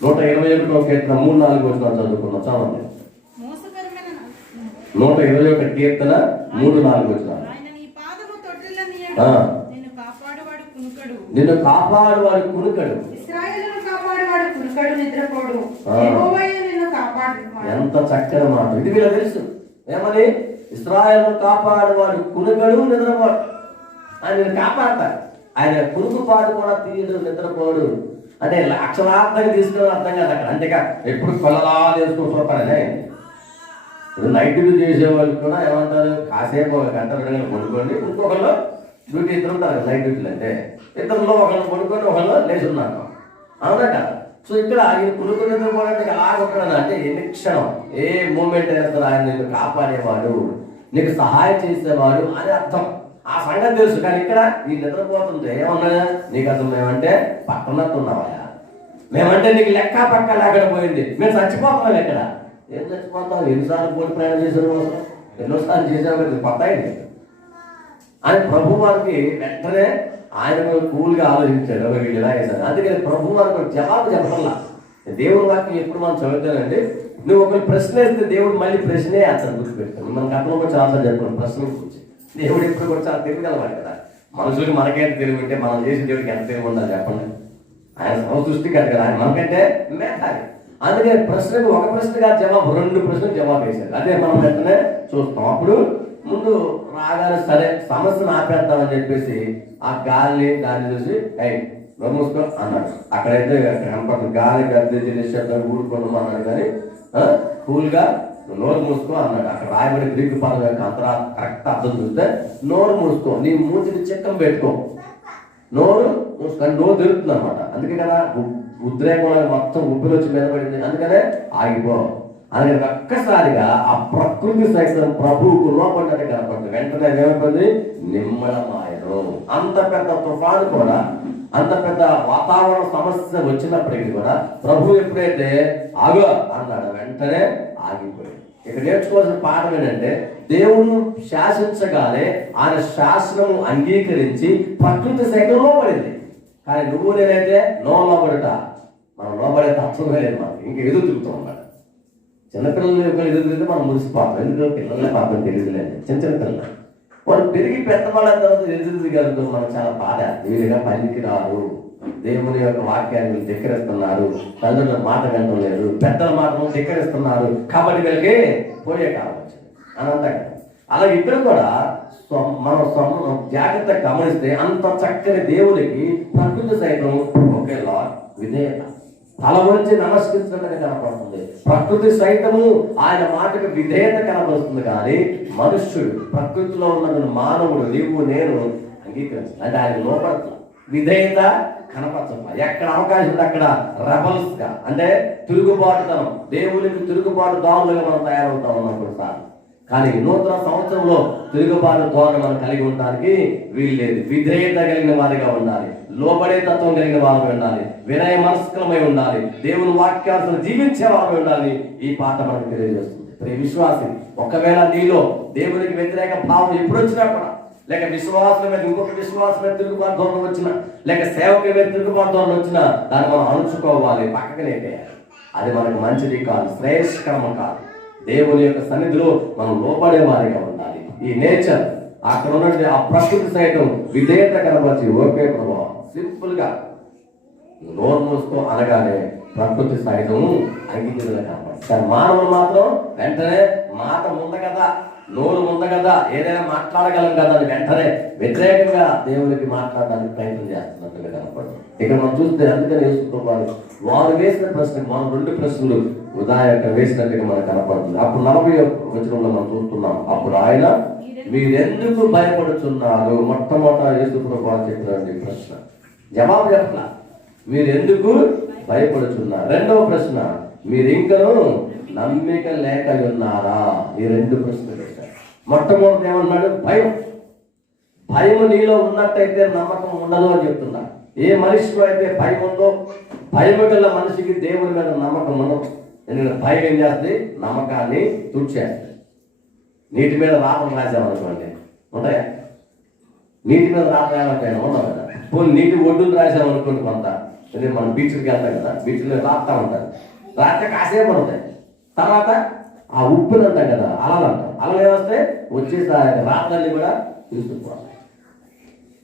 121 కీర్తన 3-4 వచనాలు చదువుకున్నాం. చదవండి. 121 కీర్తన 3-4 వచనాలు. నిన్ను కాపాడువాడు కునుకడు, ఎంత చక్కని మాట ఇది. వీళ్ళకి తెలుసు ఏమని, ఇశ్రాయేలును కాపాడువాడు కునుకడు నిద్రపోడు. ఆయన కాపాడతాడు. ఆయన కునుకుపాటు కూడా తీయడు, నిద్రపోడు. అంటే అక్షరార్థంగా తీసుకుని అర్థం కాదు అక్కడ. అంతేకా ఎప్పుడు కొలలా చేసుకుని చూపాడనే. ఇప్పుడు నైట్ డ్యూటీ చేసేవాళ్ళు కూడా ఏమంటారు, కాసేపు 1 గంట 2 గంటలు పడుకోండి, ఇంకొకళ్ళు డ్యూటీ ఇద్దరు ఉంటారు కదా నైట్ డ్యూటీలు. అంటే ఇద్దరులో ఒకళ్ళు పడుకొని ఒకళ్ళు లేచి ఉన్నారు. అవునట. సో ఇక్కడ ఆయన కునుకుని నిద్రపోవడానికి ఆగొక్కడని అంటే ఎన్ని క్షణం ఏ మూమెంట్ అయినా సరే ఆయన నిన్ను కాపాడేవాడు, నీకు సహాయం చేసేవాడు అని అర్థం. ఆ సంగతి తెలుసు. కానీ ఇక్కడ ఈ నిద్రపోతుంటే ఏమన్నా నీకు అర్థం, మేమంటే పక్కనట్టున్నావా, మేమంటే నీకు లెక్క పక్క లేకుండా పోయింది, మేము చచ్చిపోతున్నాం. ఎక్కడ ఏం చచ్చిపోతాం, ఎన్నిసార్లు పోటీ ప్రయాణం చేసారు, ఎన్నోసార్లు చేసావు కదా, కొత్త అయింది అని ప్రభు వారికి వెంటనే ఆయన కూల్గా ఆలోచించాడు. వీళ్ళు ఇలా వేశారు. అందుకని ప్రభు వారికి జవాబు చెప్పాల. దేవుని వాక్యం ఎప్పుడు మనం చదువుతానండి, నువ్వు ఒకరు ప్రశ్న వేస్తే దేవుడు మళ్ళీ ప్రశ్నే అతను గుర్తుపెట్టుకోండి. మన గతంలో కూడా చాలా చెప్పాను ప్రశ్న గురించి. దేవుడు ఎప్పుడు కూడా చాలా తెలియగలవాడు కదా. మనుషులకి మనకేంటి తెలివి ఉంటే మనం చేసిన దేవుడికి ఎంత తెలివి ఉండాలి చెప్పండి. ఆయన సృష్టి కాదు కదా, ఆయన మనకంటే మేధావి. అందుకని ప్రశ్నకు ఒక ప్రశ్నగా జవాబు, 2 ప్రశ్నలు జవాబు వేశారు. అదే మనం వెంటనే చూస్తాం. అప్పుడు ముందు రాగానే సరే సమస్యను ఆపేద్దామని చెప్పేసి ఆ గాలిని దాన్ని చూసి మూసుకో అన్నాడు. అక్కడైతే కనపడుతుంది గాలి గద్దె నిశ్శబ్దం ఊరుకోవడం అన్నాడు. కానీ కూల్గా నోరు మూసుకో అన్నాడు. అక్కడ రాయబడి గ్రీకు పదం యొక్క అంతరా కరెక్ట్ అర్థం చూస్తే నోరు మూసుకో, నీ మూతిని చిక్కం పెట్టుకో, నోరు మూసుకొని నోరు తిరుగుతుంది అనమాట. అందుకే కదా ఉద్రేకంలో మొత్తం ఉబ్బులు వచ్చి మీద పడింది. అందుకనే ఆగిపో. అందుకని ఒక్కసారిగా ఆ ప్రకృతి సైతం ప్రభువుకు లోపడ్డట్టు కనపడుతుంది. వెంటనే ఏమైపోయింది, నిమ్మలమాయను. అంత పెద్ద తుఫాను కూడా, అంత పెద్ద వాతావరణ సమస్య వచ్చినప్పటికీ కూడా ప్రభు ఎప్పుడైతే ఆగో అన్నాడు వెంటనే ఆగిపోయింది. ఇక్కడ నేర్చుకోవాల్సిన పాఠం ఏంటంటే, దేవుడు శాసించగానే ఆయన శాసనము అంగీకరించి ప్రకృతి సైతం లోపడింది. కానీ నువ్వు నేనైతే లోబడట, మనం లోబడే తత్వమే లేదు. మనకి ఇంకా ఎదురు తిరుగుతాం అన్నమాట. చిన్నపిల్లలు ఎదురు తిరిగితే మనం మురిసిపోతాం. ఎందుకంటే పిల్లలే పాపం తెలియదులేదు, చిన్న పిల్లలు. వాళ్ళు పెరిగి పెద్దవాళ్ళ తర్వాత ఎదురు తిరిగారు, మనకు చాలా బాధ. వీరిగా పనికి రారు, దేవుని యొక్క వాక్యాన్ని వీళ్ళు ధిక్కరిస్తున్నారు, తల్లిదండ్రుల మాట వినడం లేదు, పెద్దల మాటను ధిక్కరిస్తున్నారు కాబట్టి వీళ్ళకి పోయే కాలం వచ్చింది అనంతగా. అలాగే ఇక్కడ కూడా మనం జాగ్రత్తగా గమనిస్తే అంత చక్కని దేవునికి ప్రకృతి సైతం ఒకేలా విధేయత, తల వంచి నమస్కరించడం కనపడుతుంది. ప్రకృతి సైతము ఆయన మాటకు విధేయత కనపడుతుంది. కానీ మనుష్యుడు, ప్రకృతిలో ఉన్న మానవుడు, నీవు నేను అంగీకరించాలి. అంటే ఆయన లోపడుతుంది, విధేయత కనపరచాలి. ఎక్కడ అవకాశం ఉంది అక్కడ రెబల్స్ గా, అంటే తిరుగుబాటుతనం, దేవునికి తిరుగుబాటు దారులుగా మనం తయారవుతా ఉన్నాం కొన్నిసార్లు. కానీ నూతన సంవత్సరంలో తిరుగుబాటు ధోరణి మనం కలిగి ఉండడానికి వీల్లేదు. విధేయత కలిగిన వారిగా ఉండాలి, లోబడే తత్వం కలిగిన వారు ఉండాలి, వినయ మనస్కరమై ఉండాలి, దేవుని వాక్యాలను జీవించే వారు ఉండాలి. ఈ పాట మనకు తెలియజేస్తుంది. విశ్వాసి, ఒకవేళ నీలో దేవునికి వ్యతిరేక భావం ఎప్పుడు వచ్చినా కూడా, లేక విశ్వాసం మీద ఇంకొక విశ్వాసం మీద తిరుగుబాటు ధోరణి వచ్చినా, లేక సేవకి మీద తిరుగుబాటు ధోరణి వచ్చినా దాన్ని మనం అణుచుకోవాలి, పక్కనే. అది మనకు మంచిది కాదు, శ్రేయస్కరమ కాదు. దేవుని యొక్క సన్నిధిలో మనం లోపడే వారిగా ఉండాలి. ఈ నేచర్, అక్కడ ఉన్నటువంటి ఆ ప్రకృతి సైతం విధేయత కనపరిచి ఓకే ప్రభావం సింపుల్ గా నోరు మూసుకో అనగానే ప్రకృతి సహజము అంగీకరణ కనపడుతుంది. కానీ మానవులు మాత్రం వెంటనే మాట ఉంది కదా, నోరు ఉంది కదా, ఏదైనా మాట్లాడగలం కదా అని వెంటనే వ్యతిరేకంగా దేవునికి మాట్లాడడానికి ప్రయత్నం చేస్తున్నట్టుగా కనపడుతుంది. ఇక్కడ మనం చూస్తే అందుకని యేసుప్రభువు వారు వేసిన ప్రశ్నకు మనం 2 ప్రశ్నలు ఉదాహరణ వేసినట్టుగా మనకు కనపడుతుంది. అప్పుడు 40వ వచనంలో మనం చూస్తున్నాం, అప్పుడు ఆయన మీరెందుకు భయపడుతున్నారు? మొట్టమొదట యేసుప్రభువు చెప్పినటువంటి ప్రశ్న, జవాబు చెప్పలా, మీరెందుకు భయపడుతున్నారు. రెండవ ప్రశ్న, మీరింకను నమ్మిక లేక ఉన్నారా? ఈ 2 ప్రశ్నలు వేశారు. మొట్టమొదటి ఏమన్నాడు? భయం. భయం నీలో ఉన్నట్టయితే నమ్మకం ఉండదు అని చెప్తున్నా. ఏ మనిషిలో అయితే భయం ఉందో, భయం గల మనిషికి దేవుని మీద నమ్మకం ఉండదు. ఎందుకంటే భయం ఏం చేస్తుంది? నమ్మకాన్ని తుడిచేస్తుంది. నీటి మీద రాతలు రాసామనుకోండి, ఉంటాయా? నీటి మీద రాత ఏమంటాయి? ఉండవు కదా. పోనీ నీటి ఒడ్డును రాసామనుకోండి కొంత, ఎందుకంటే మనం బీచ్కి వెళ్తాం కదా, బీచ్లో రాస్తా ఉంటారు. రాత్రి కాసేపు ఉంటాయి, తర్వాత ఆ ఉప్పుని అంటాం కదా, అలలు అంటాం. అలలు ఏమొస్తే వచ్చేసి రాత్రల్ని కూడా తీసుకుపోవాలి.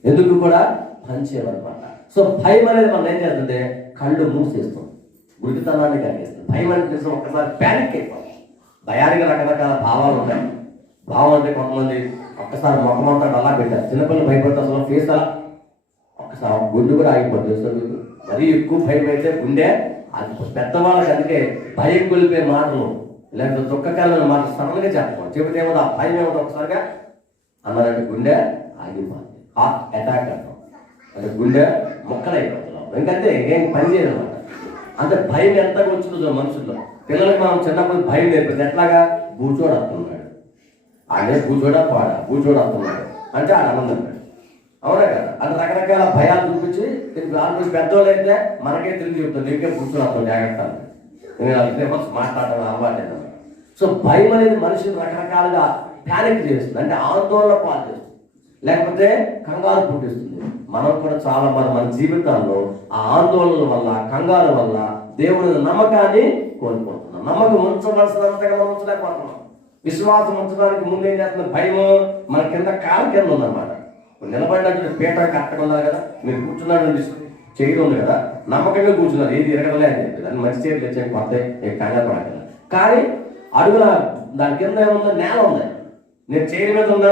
ఎందుకు కూడా పనిచేయాలన్నమాట. సో భయం అనేది మనం ఏం చేస్తుంది? కళ్ళు మూసేస్తాం, గుడితనాన్ని కలిగిస్తుంది. భయం అంటే ఒక్కసారి ప్యానిక్ అయిపోతాం. భయానికి రకరకాల భావాలు ఉంటాయి. భావం అంటే కొంతమంది ఒక్కసారి ముఖం అంతా అలా పెట్టారు. చిన్నపిల్లలు భయపడతారు, అసలు ఫేస్ అలా ఒక్కసారి గుండె కూడా ఆగిపోతుంది. మరీ ఎక్కువ భయం అయితే గుండె అది పెద్దవాళ్ళకి. అందుకే భయం కొలిపే మాటలు లేకపోతే దుఃఖకాలమైన మాటలు సడన్గా చెప్పాలి. చెబితే ఏమో ఆ భయం ఏమో ఒకసారిగా అన్నారంటే గుండె ఆగిపోతుంది. హార్ట్ అటాక్ అంటాం, అంటే గుండె మొక్కలైపోతున్నాం. ఎందుకంటే ఏం పని చేయదు అనమాట. అంటే భయం ఎంతగా వచ్చిందో మనుషుల్లో. పిల్లలకి మనం చిన్నప్పుడు భయం నేర్పింది. ఎట్లాగా? బూచోడు వస్తున్నాడు, ఆడే బూచోడా పాడా, బూచోడు వస్తున్నాడు అంటే ఆడ ఆనందం. అవునా కదా? అంటే రకరకాల భయాలు చూపించి పెద్దోళ్ళు అయితే మనకే తిరిగి చెప్తాను, నీకే కూర్చొని వస్తాం జాగ్రత్త. మాట్లాడటం అలవాటు. సో భయం అనేది మనిషిని రకరకాలుగా ప్యానిక్ చేస్తుంది, అంటే ఆందోళన పాలు చేస్తుంది, లేకపోతే కంగారు పుట్టిస్తుంది. మనం కూడా చాలా మంది మన జీవితాల్లో ఆ ఆందోళనల వల్ల, కంగారు వల్ల దేవుని నమ్మకాన్ని కోల్పోతున్నాం. నమ్మకం ఉంచవలసినంతగా మనం ఉంచలేకపోతున్నాం. విశ్వాసం ఉంచడానికి ముందు ఏం చేస్తుంది? భయం మన కింద కాలు కింద ఉందన్నమాట. నిలబడినట్టు పీట కరెక్ట్గా ఉన్నారు కదా, మీరు కూర్చున్నట్టు చేయడం ఉంది కదా, నమ్మకంగా కూర్చున్నారు, ఏది ఎరగలే అని చెప్పి దాన్ని మంచి చేతులు తెచ్చాక పడితే కంగారు పడగల. కానీ అడుగున దాని కింద ఏముందో? నేల ఉంది. నేను చైర్ మీద ఉన్నా,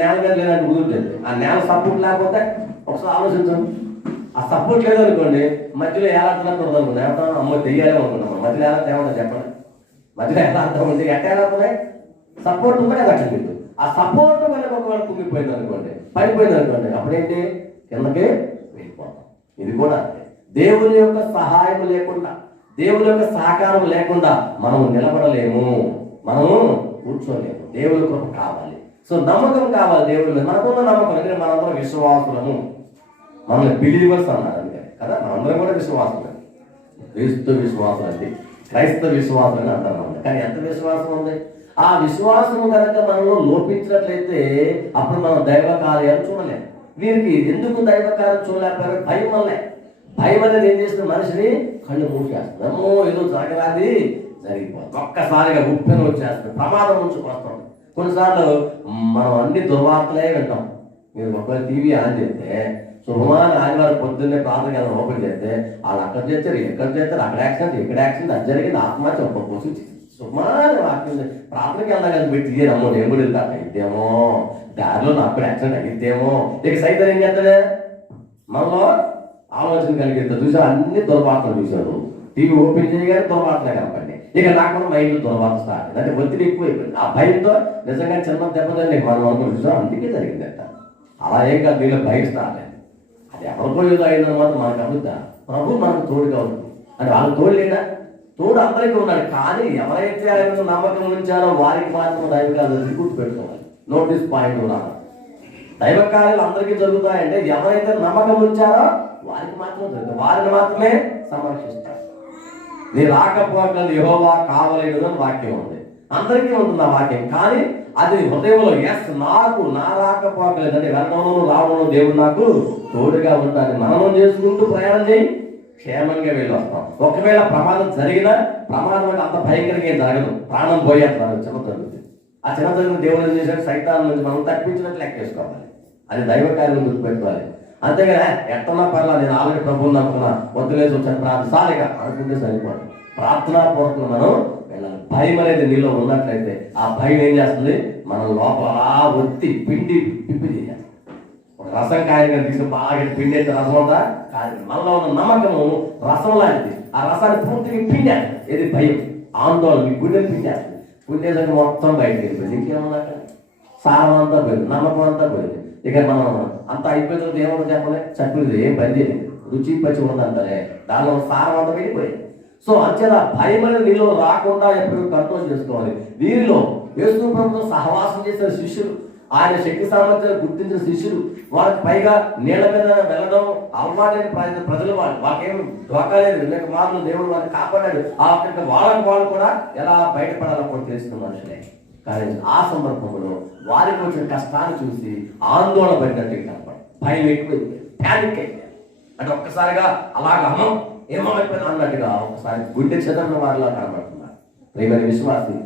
నేల మీద లేదంటే కుదురుతుంది. ఆ నేల సపోర్ట్ లేకపోతే ఒకసారి ఆలోచించండి. ఆ సపోర్ట్ లేదనుకోండి, మధ్యలో ఏలాడుతున్నట్టు ఉండదు. ఏమంటాం? అమ్మ తెయ్యాలి అనుకున్నాం. మధ్యలో ఏలాడితే ఏమన్నా చెప్పండి? మధ్యలో ఏలాడుతూ ఉంటే ఎట్లా ఏలాడుతున్నాయి? సపోర్ట్ ఉంది కదా అట్లా. మీకు ఆ సపోర్ట్ కనుక ఒకవేళ కుంగిపోయింది అనుకోండి, పడిపోయింది అనుకోండి, అప్పుడేంటి? కిందకి వెళ్ళిపోతాం. ఇది కూడా దేవుని యొక్క సహాయం లేకుండా, దేవుని యొక్క సహకారం లేకుండా మనం నిలబడలేము, మనము కూర్చోలేము. దేవుని కృప కావాలి. సో నమ్మకం కావాలి దేవుడి మీద. మనకున్న నమ్మకం అంటే మనందరం విశ్వాసులము, మనల్ని బిలీవర్స్ అన్నారు అందుకే కదా, మనందరం కూడా విశ్వాసులు. క్రీస్తు విశ్వాసం అండి, క్రైస్తవ విశ్వాసం అని అంటారు. కానీ ఎంత విశ్వాసం ఉంది? ఆ విశ్వాసము కనుక మనలో లోపించినట్లయితే అప్పుడు మనం దైవ కార్యాలు చూడలేము. వీరికి ఎందుకు దైవ కార్యం చూడలేకపోయారు? భయం వల్లే. భయం అనేది ఏం చేస్తుంది? మనిషిని కళ్ళు మూసేస్తుంది. అమ్మో ఏదో జరగరాది జరిగిపోతుంది, ఒక్కసారిగా ఉప్పెన వచ్చేస్తుంది, ప్రమాదం నుంచి వస్తుంది. కొన్నిసార్లు మనం అన్ని దుర్వార్తలే వింటాం. మీరు ఒకవేళ టీవీ ఆన్ చేస్తే శుభమాన ఆదివారం పొద్దున్నే ప్రార్థన ఓపెన్ చేస్తే వాళ్ళు అక్కడ చేస్తారు, ఎక్కడ చేస్తారు, అక్కడ యాక్సిడెంట్, ఇక్కడ యాక్సిడెంట్, అది జరిగింది, ఆత్మహత్య కోసం సుమారు వాక్యం ప్రార్థనకి వెళ్దా కదా పెట్టి తీయరమ్మో, నేను కూడా వెళ్తా అయితేమో దారిలో నాకు కూడా యాక్సిడెంట్ అయితేమో. ఇక సైతం ఏం చేస్తాడే? మనలో ఆలోచన కలిగితే చూసా అన్ని దుర్వార్తలు చూశారు. టీవీ ఓపెన్ చేయగానే దుర్వార్తలే కనపడి ఇక నాకు కూడా మైండ్ దుర్వార్త స్టార్ట్ అయింది. అంటే ఒత్తిడి ఎక్కువైపోయింది. ఆ భయంతో నిజంగా చిన్న దెబ్బతండి మనం అనుకుని చూసాం, అందుకే జరిగిందట. అలా ఏం కాదు, దీనిలో భయం స్టార్ట్ అయింది. అది ఎవరికో ఏదో అయిందన్నమాట మనకు అడుగుతా. ప్రభు మనకు తోడుగా ఉంటుంది అంటే వాళ్ళు తోడు లేదా? తోడు అందరికీ ఉన్నాడు. కానీ ఎవరైతే ఆయన నమ్మకం ఉంచారో వారికి మాత్రం దైవ కార్యాలు గుర్తుపెట్టుకోవాలి. నోటీస్ పాయింట్ కూడా దైవ కార్యాలు అందరికీ జరుగుతాయంటే ఎవరైతే నమ్మకం ఉంచారో వారికి మాత్రం జరుగుతాయి, వారిని మాత్రమే సంరక్షిస్తారు. నీ రాకపోకలు యెహోవా కావలేదు అని వాక్యం ఉంది, అందరికీ ఉంటుంది ఆ వాక్యం. కానీ అది హృదయంలో ఎస్ నాకు నా రాకపోకలేదు అంటే వెళ్ళడంలో రావడంలో దేవుడు నాకు తోడుగా ఉంటాను. మననం చేసుకుంటూ ప్రయాణం చేయి, క్షేమంగా వెళ్ళి వస్తాం. ఒకవేళ ప్రమాదం జరిగినా, ప్రమాదం అంటే అంత భయంకరంగా ఏం జరగదు, ప్రాణం పోయేస్తారు, చిన్న జరుగుతుంది. ఆ చిన్న జరిగిన దేవుడు ఏం చేశాడు? సైతాన్ నుంచి మనం తప్పించినట్లు లెక్క వేసుకోవాలి. అది దైవ కార్యం గుర్తుపెట్టుకోవాలి. అంతేగా ఎట్టన్నా పర్లా నేను ఆల్రెడీ ప్రభువుని నమ్ముకున్నా, వద్దులేసి వచ్చాను ప్రార్థన సారిగా అనుకుంటే సరిపోదు. ప్రార్థనాపూర్వకంగా మనం వెళ్ళాలి. భయం అనేది నీలో ఉన్నట్లయితే ఆ భయం ఏం చేస్తుంది, మనం లోపల అలా ఒత్తి పిండి పిప్పి చేయాలి. ఒక రసం కాయగా తీసుకుని బాగా పిండి అయితే రసం ఉందా కాదు, మనలో ఉన్న నమ్మకము రసం లాంటిది. ఆ రసాన్ని పూర్తిగా పిండాలి. ఏది భయం, ఆందోళన, మీ గుండెలు పిండాలి. గుండెలకు మొత్తం బయటకు వెళ్ళిపోయింది. ఇంకేమన్నా సారం అంతా పోయింది, నమ్మకం అంతా పోయింది. ఇక మనం అంతా అయిపోయిన తర్వాత ఏమన్నా చెప్పలే, చక్కది ఏం పని చేయలేదు, రుచి పచ్చి ఉందంటారే, దానిలో సారం అంతా వెళ్ళిపోయింది. సో అంచేత భయం అనేది నీలో రాకుండా ఎప్పుడు కంట్రోల్ చేసుకోవాలి. వీరిలో యేసు ప్రభువుతో సహవాసం చేసిన శిష్యులు, ఆయన శక్తి సామర్థ్యాలు గుర్తించిన శిష్యులు, వారికి పైగా నీళ్ళ మీద వెళ్ళడం అలవాటైన ప్రజలు, వాళ్ళకేం ధోకా లేదు, అనేక మార్లు దేవుడు వారిని కాపాడాడు. ఆ వాళ్ళకు కూడా ఎలా బయటపడాలో కూడా తెలుసుకున్న మనుషులే. కానీ ఆ సందర్భంలో వారికి వచ్చిన కష్టాన్ని చూసి ఆందోళన పడినట్టు కనపడు, భయం ఎక్కువైంది, ప్యానిక్ అయింది. అంటే ఒక్కసారిగా అలాగ ఏమైపోయింది అన్నట్టుగా ఒకసారి గుండె చెదరిన వారిలా కనబడుతున్నారు. ప్రియమైన విశ్వాసి,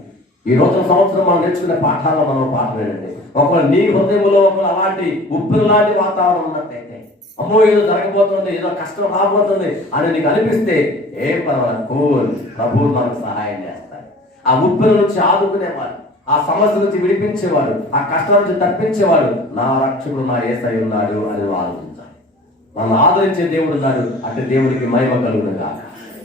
ఈ రోజు సంవత్సరం మనం నేర్చుకునే పాఠాల్లో మనం పాఠం ఏంటంటే, ఒకవేళ నీ హృదయంలో ఒకవేళ అలాంటి ఉప్పిన లాంటి వాతావరణం ఉన్నట్టయితే, అమ్మో ఏదో జరగబోతుంది, ఏదో కష్టం రాబోతుంది అని నీకు అనిపిస్తే ఏం పర్వాలేదు, కోల్ ప్రభువు మనకు సహాయం చేస్తారు. ఆ ఉప్పిన నుంచి ఆదుకునేవాడు, ఆ సమస్య నుంచి విడిపించేవాడు, ఆ కష్టం నుంచి తప్పించేవాడు నా రక్షకుడు నా యేసయ్య ఉన్నాడు అని ఆలోచించాలి. మనం ఆదరించే దేవుడు ఉన్నాడు అంటే దేవుడికి మహిమ కలుగునుగా.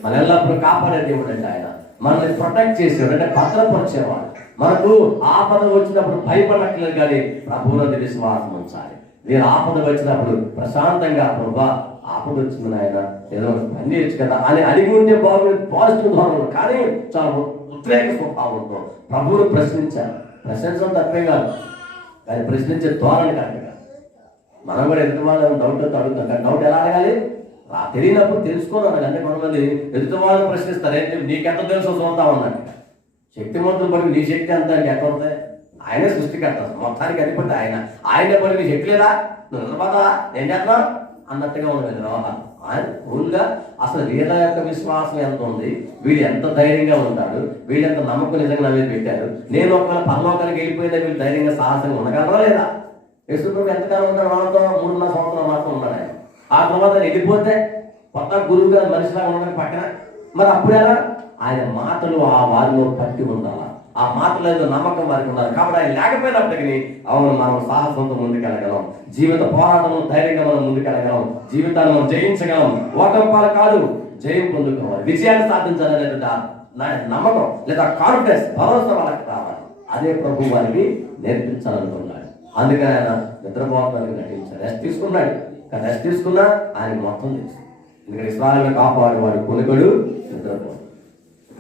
మన ఎల్లప్పుడూ కాపాడే దేవుడు అంటే ఆయన మనల్ని ప్రొటెక్ట్ చేసేవాడు, అంటే భద్రపరిచేవాడు. మనకు ఆపద వచ్చినప్పుడు భయపడట్లేదు, కానీ ప్రభువునందు విశ్వాసం ఉంచాలి. మీరు ఆపద వచ్చినప్పుడు ప్రశాంతంగా ప్రభా ఆపద వచ్చింది ఆయన, ఏదో పని చేయొచ్చు కదా అని అడిగి ఉంటే బాగుంది, పాజిటివ్ ధోరణి. కానీ చాలా ఉద్రేక స్వభావంతో ప్రభువును ప్రశ్నించడం తప్పే కాదు, కానీ ప్రశ్నించే ధోరణి కరెక్ట్ కాదు. మనం కూడా ఎదుటి వాళ్ళని డౌట్ అడుగుతాం, కానీ డౌట్ ఎలా అడగాలి, తెలియనప్పుడు తెలుసుకోవాలి. అంటే కొంతమంది ఎదుటి వాళ్ళని ప్రశ్నిస్తారు, నీకెంత తెలుసో చూద్దాం అన్నట్టు. శక్తిమంతులు పడి నీ శక్తి అంతా ఎక్కడ ఉంటాయి, ఆయనే సృష్టికర్త, మొత్తానికి అధిపతి ఆయనే పడి నీ శక్తి లేదా, నువ్వు నిలబడతా ఏం చేస్తున్నావు అన్నట్టుగా ఉండదు వ్యవహారం. ఆయన ఊరుగా అసలు వీళ్ళ యొక్క విశ్వాసం ఎంత ఉంది, వీళ్ళు ఎంత ధైర్యంగా ఉంటాడు, వీళ్ళు ఎంత నమ్మకం నిజంగా నా మీద పెట్టారు, నేను ఒకవేళ పరలోకానికి వెళ్ళిపోయినా వీళ్ళు ధైర్యంగా సాహసంగా ఉండగలరా లేదా. యేసు ప్రభు ఎంతకాలం ఉన్నాడు, వాళ్ళతో 3.5 సంవత్సరాలు మాత్రం ఉన్నాడు ఆయన. ఆ తర్వాత వెళ్ళిపోతే కొత్త గురువు గారు మనిషిలాగా ఉండడానికి పక్కన, మరి అప్పుడేలా ఆయన మాటలు ఆ వారిలో పట్టి ఉండాలా, ఆ మాటలు ఏదో నమ్మకం వారికి ఉండాలి. కాబట్టి ఆయన లేకపోయినప్పటికీ అవును మనం సాహసంతో ముందుకెళ్ళగలం, జీవిత పోరాటంలో ధైర్యంగా మనం ముందుకెళ్ళగలం, జీవితాన్ని మనం జయించగలం. ఓటంపాలు కాదు, జయం పొందుకోవాలి, విజయాన్ని సాధించాలనేటువంటి నమ్మకం లేదా కాన్ఫిడెన్స్, భరోసా వాళ్ళకి రావాలి. అదే ప్రభు వారికి నేర్పించాలనుకున్నాడు. అందుకని ఆయన నిద్రపోవడానికి నటించాడు, రెస్ట్ తీసుకున్నాడు. కానీ రెస్ట్ తీసుకున్నా ఆయన మొత్తం తెలుసు. ఎందుకంటే ఇస్రాయేలుని కాపాడు వాడు కొనుగోడు నిద్రపోడు.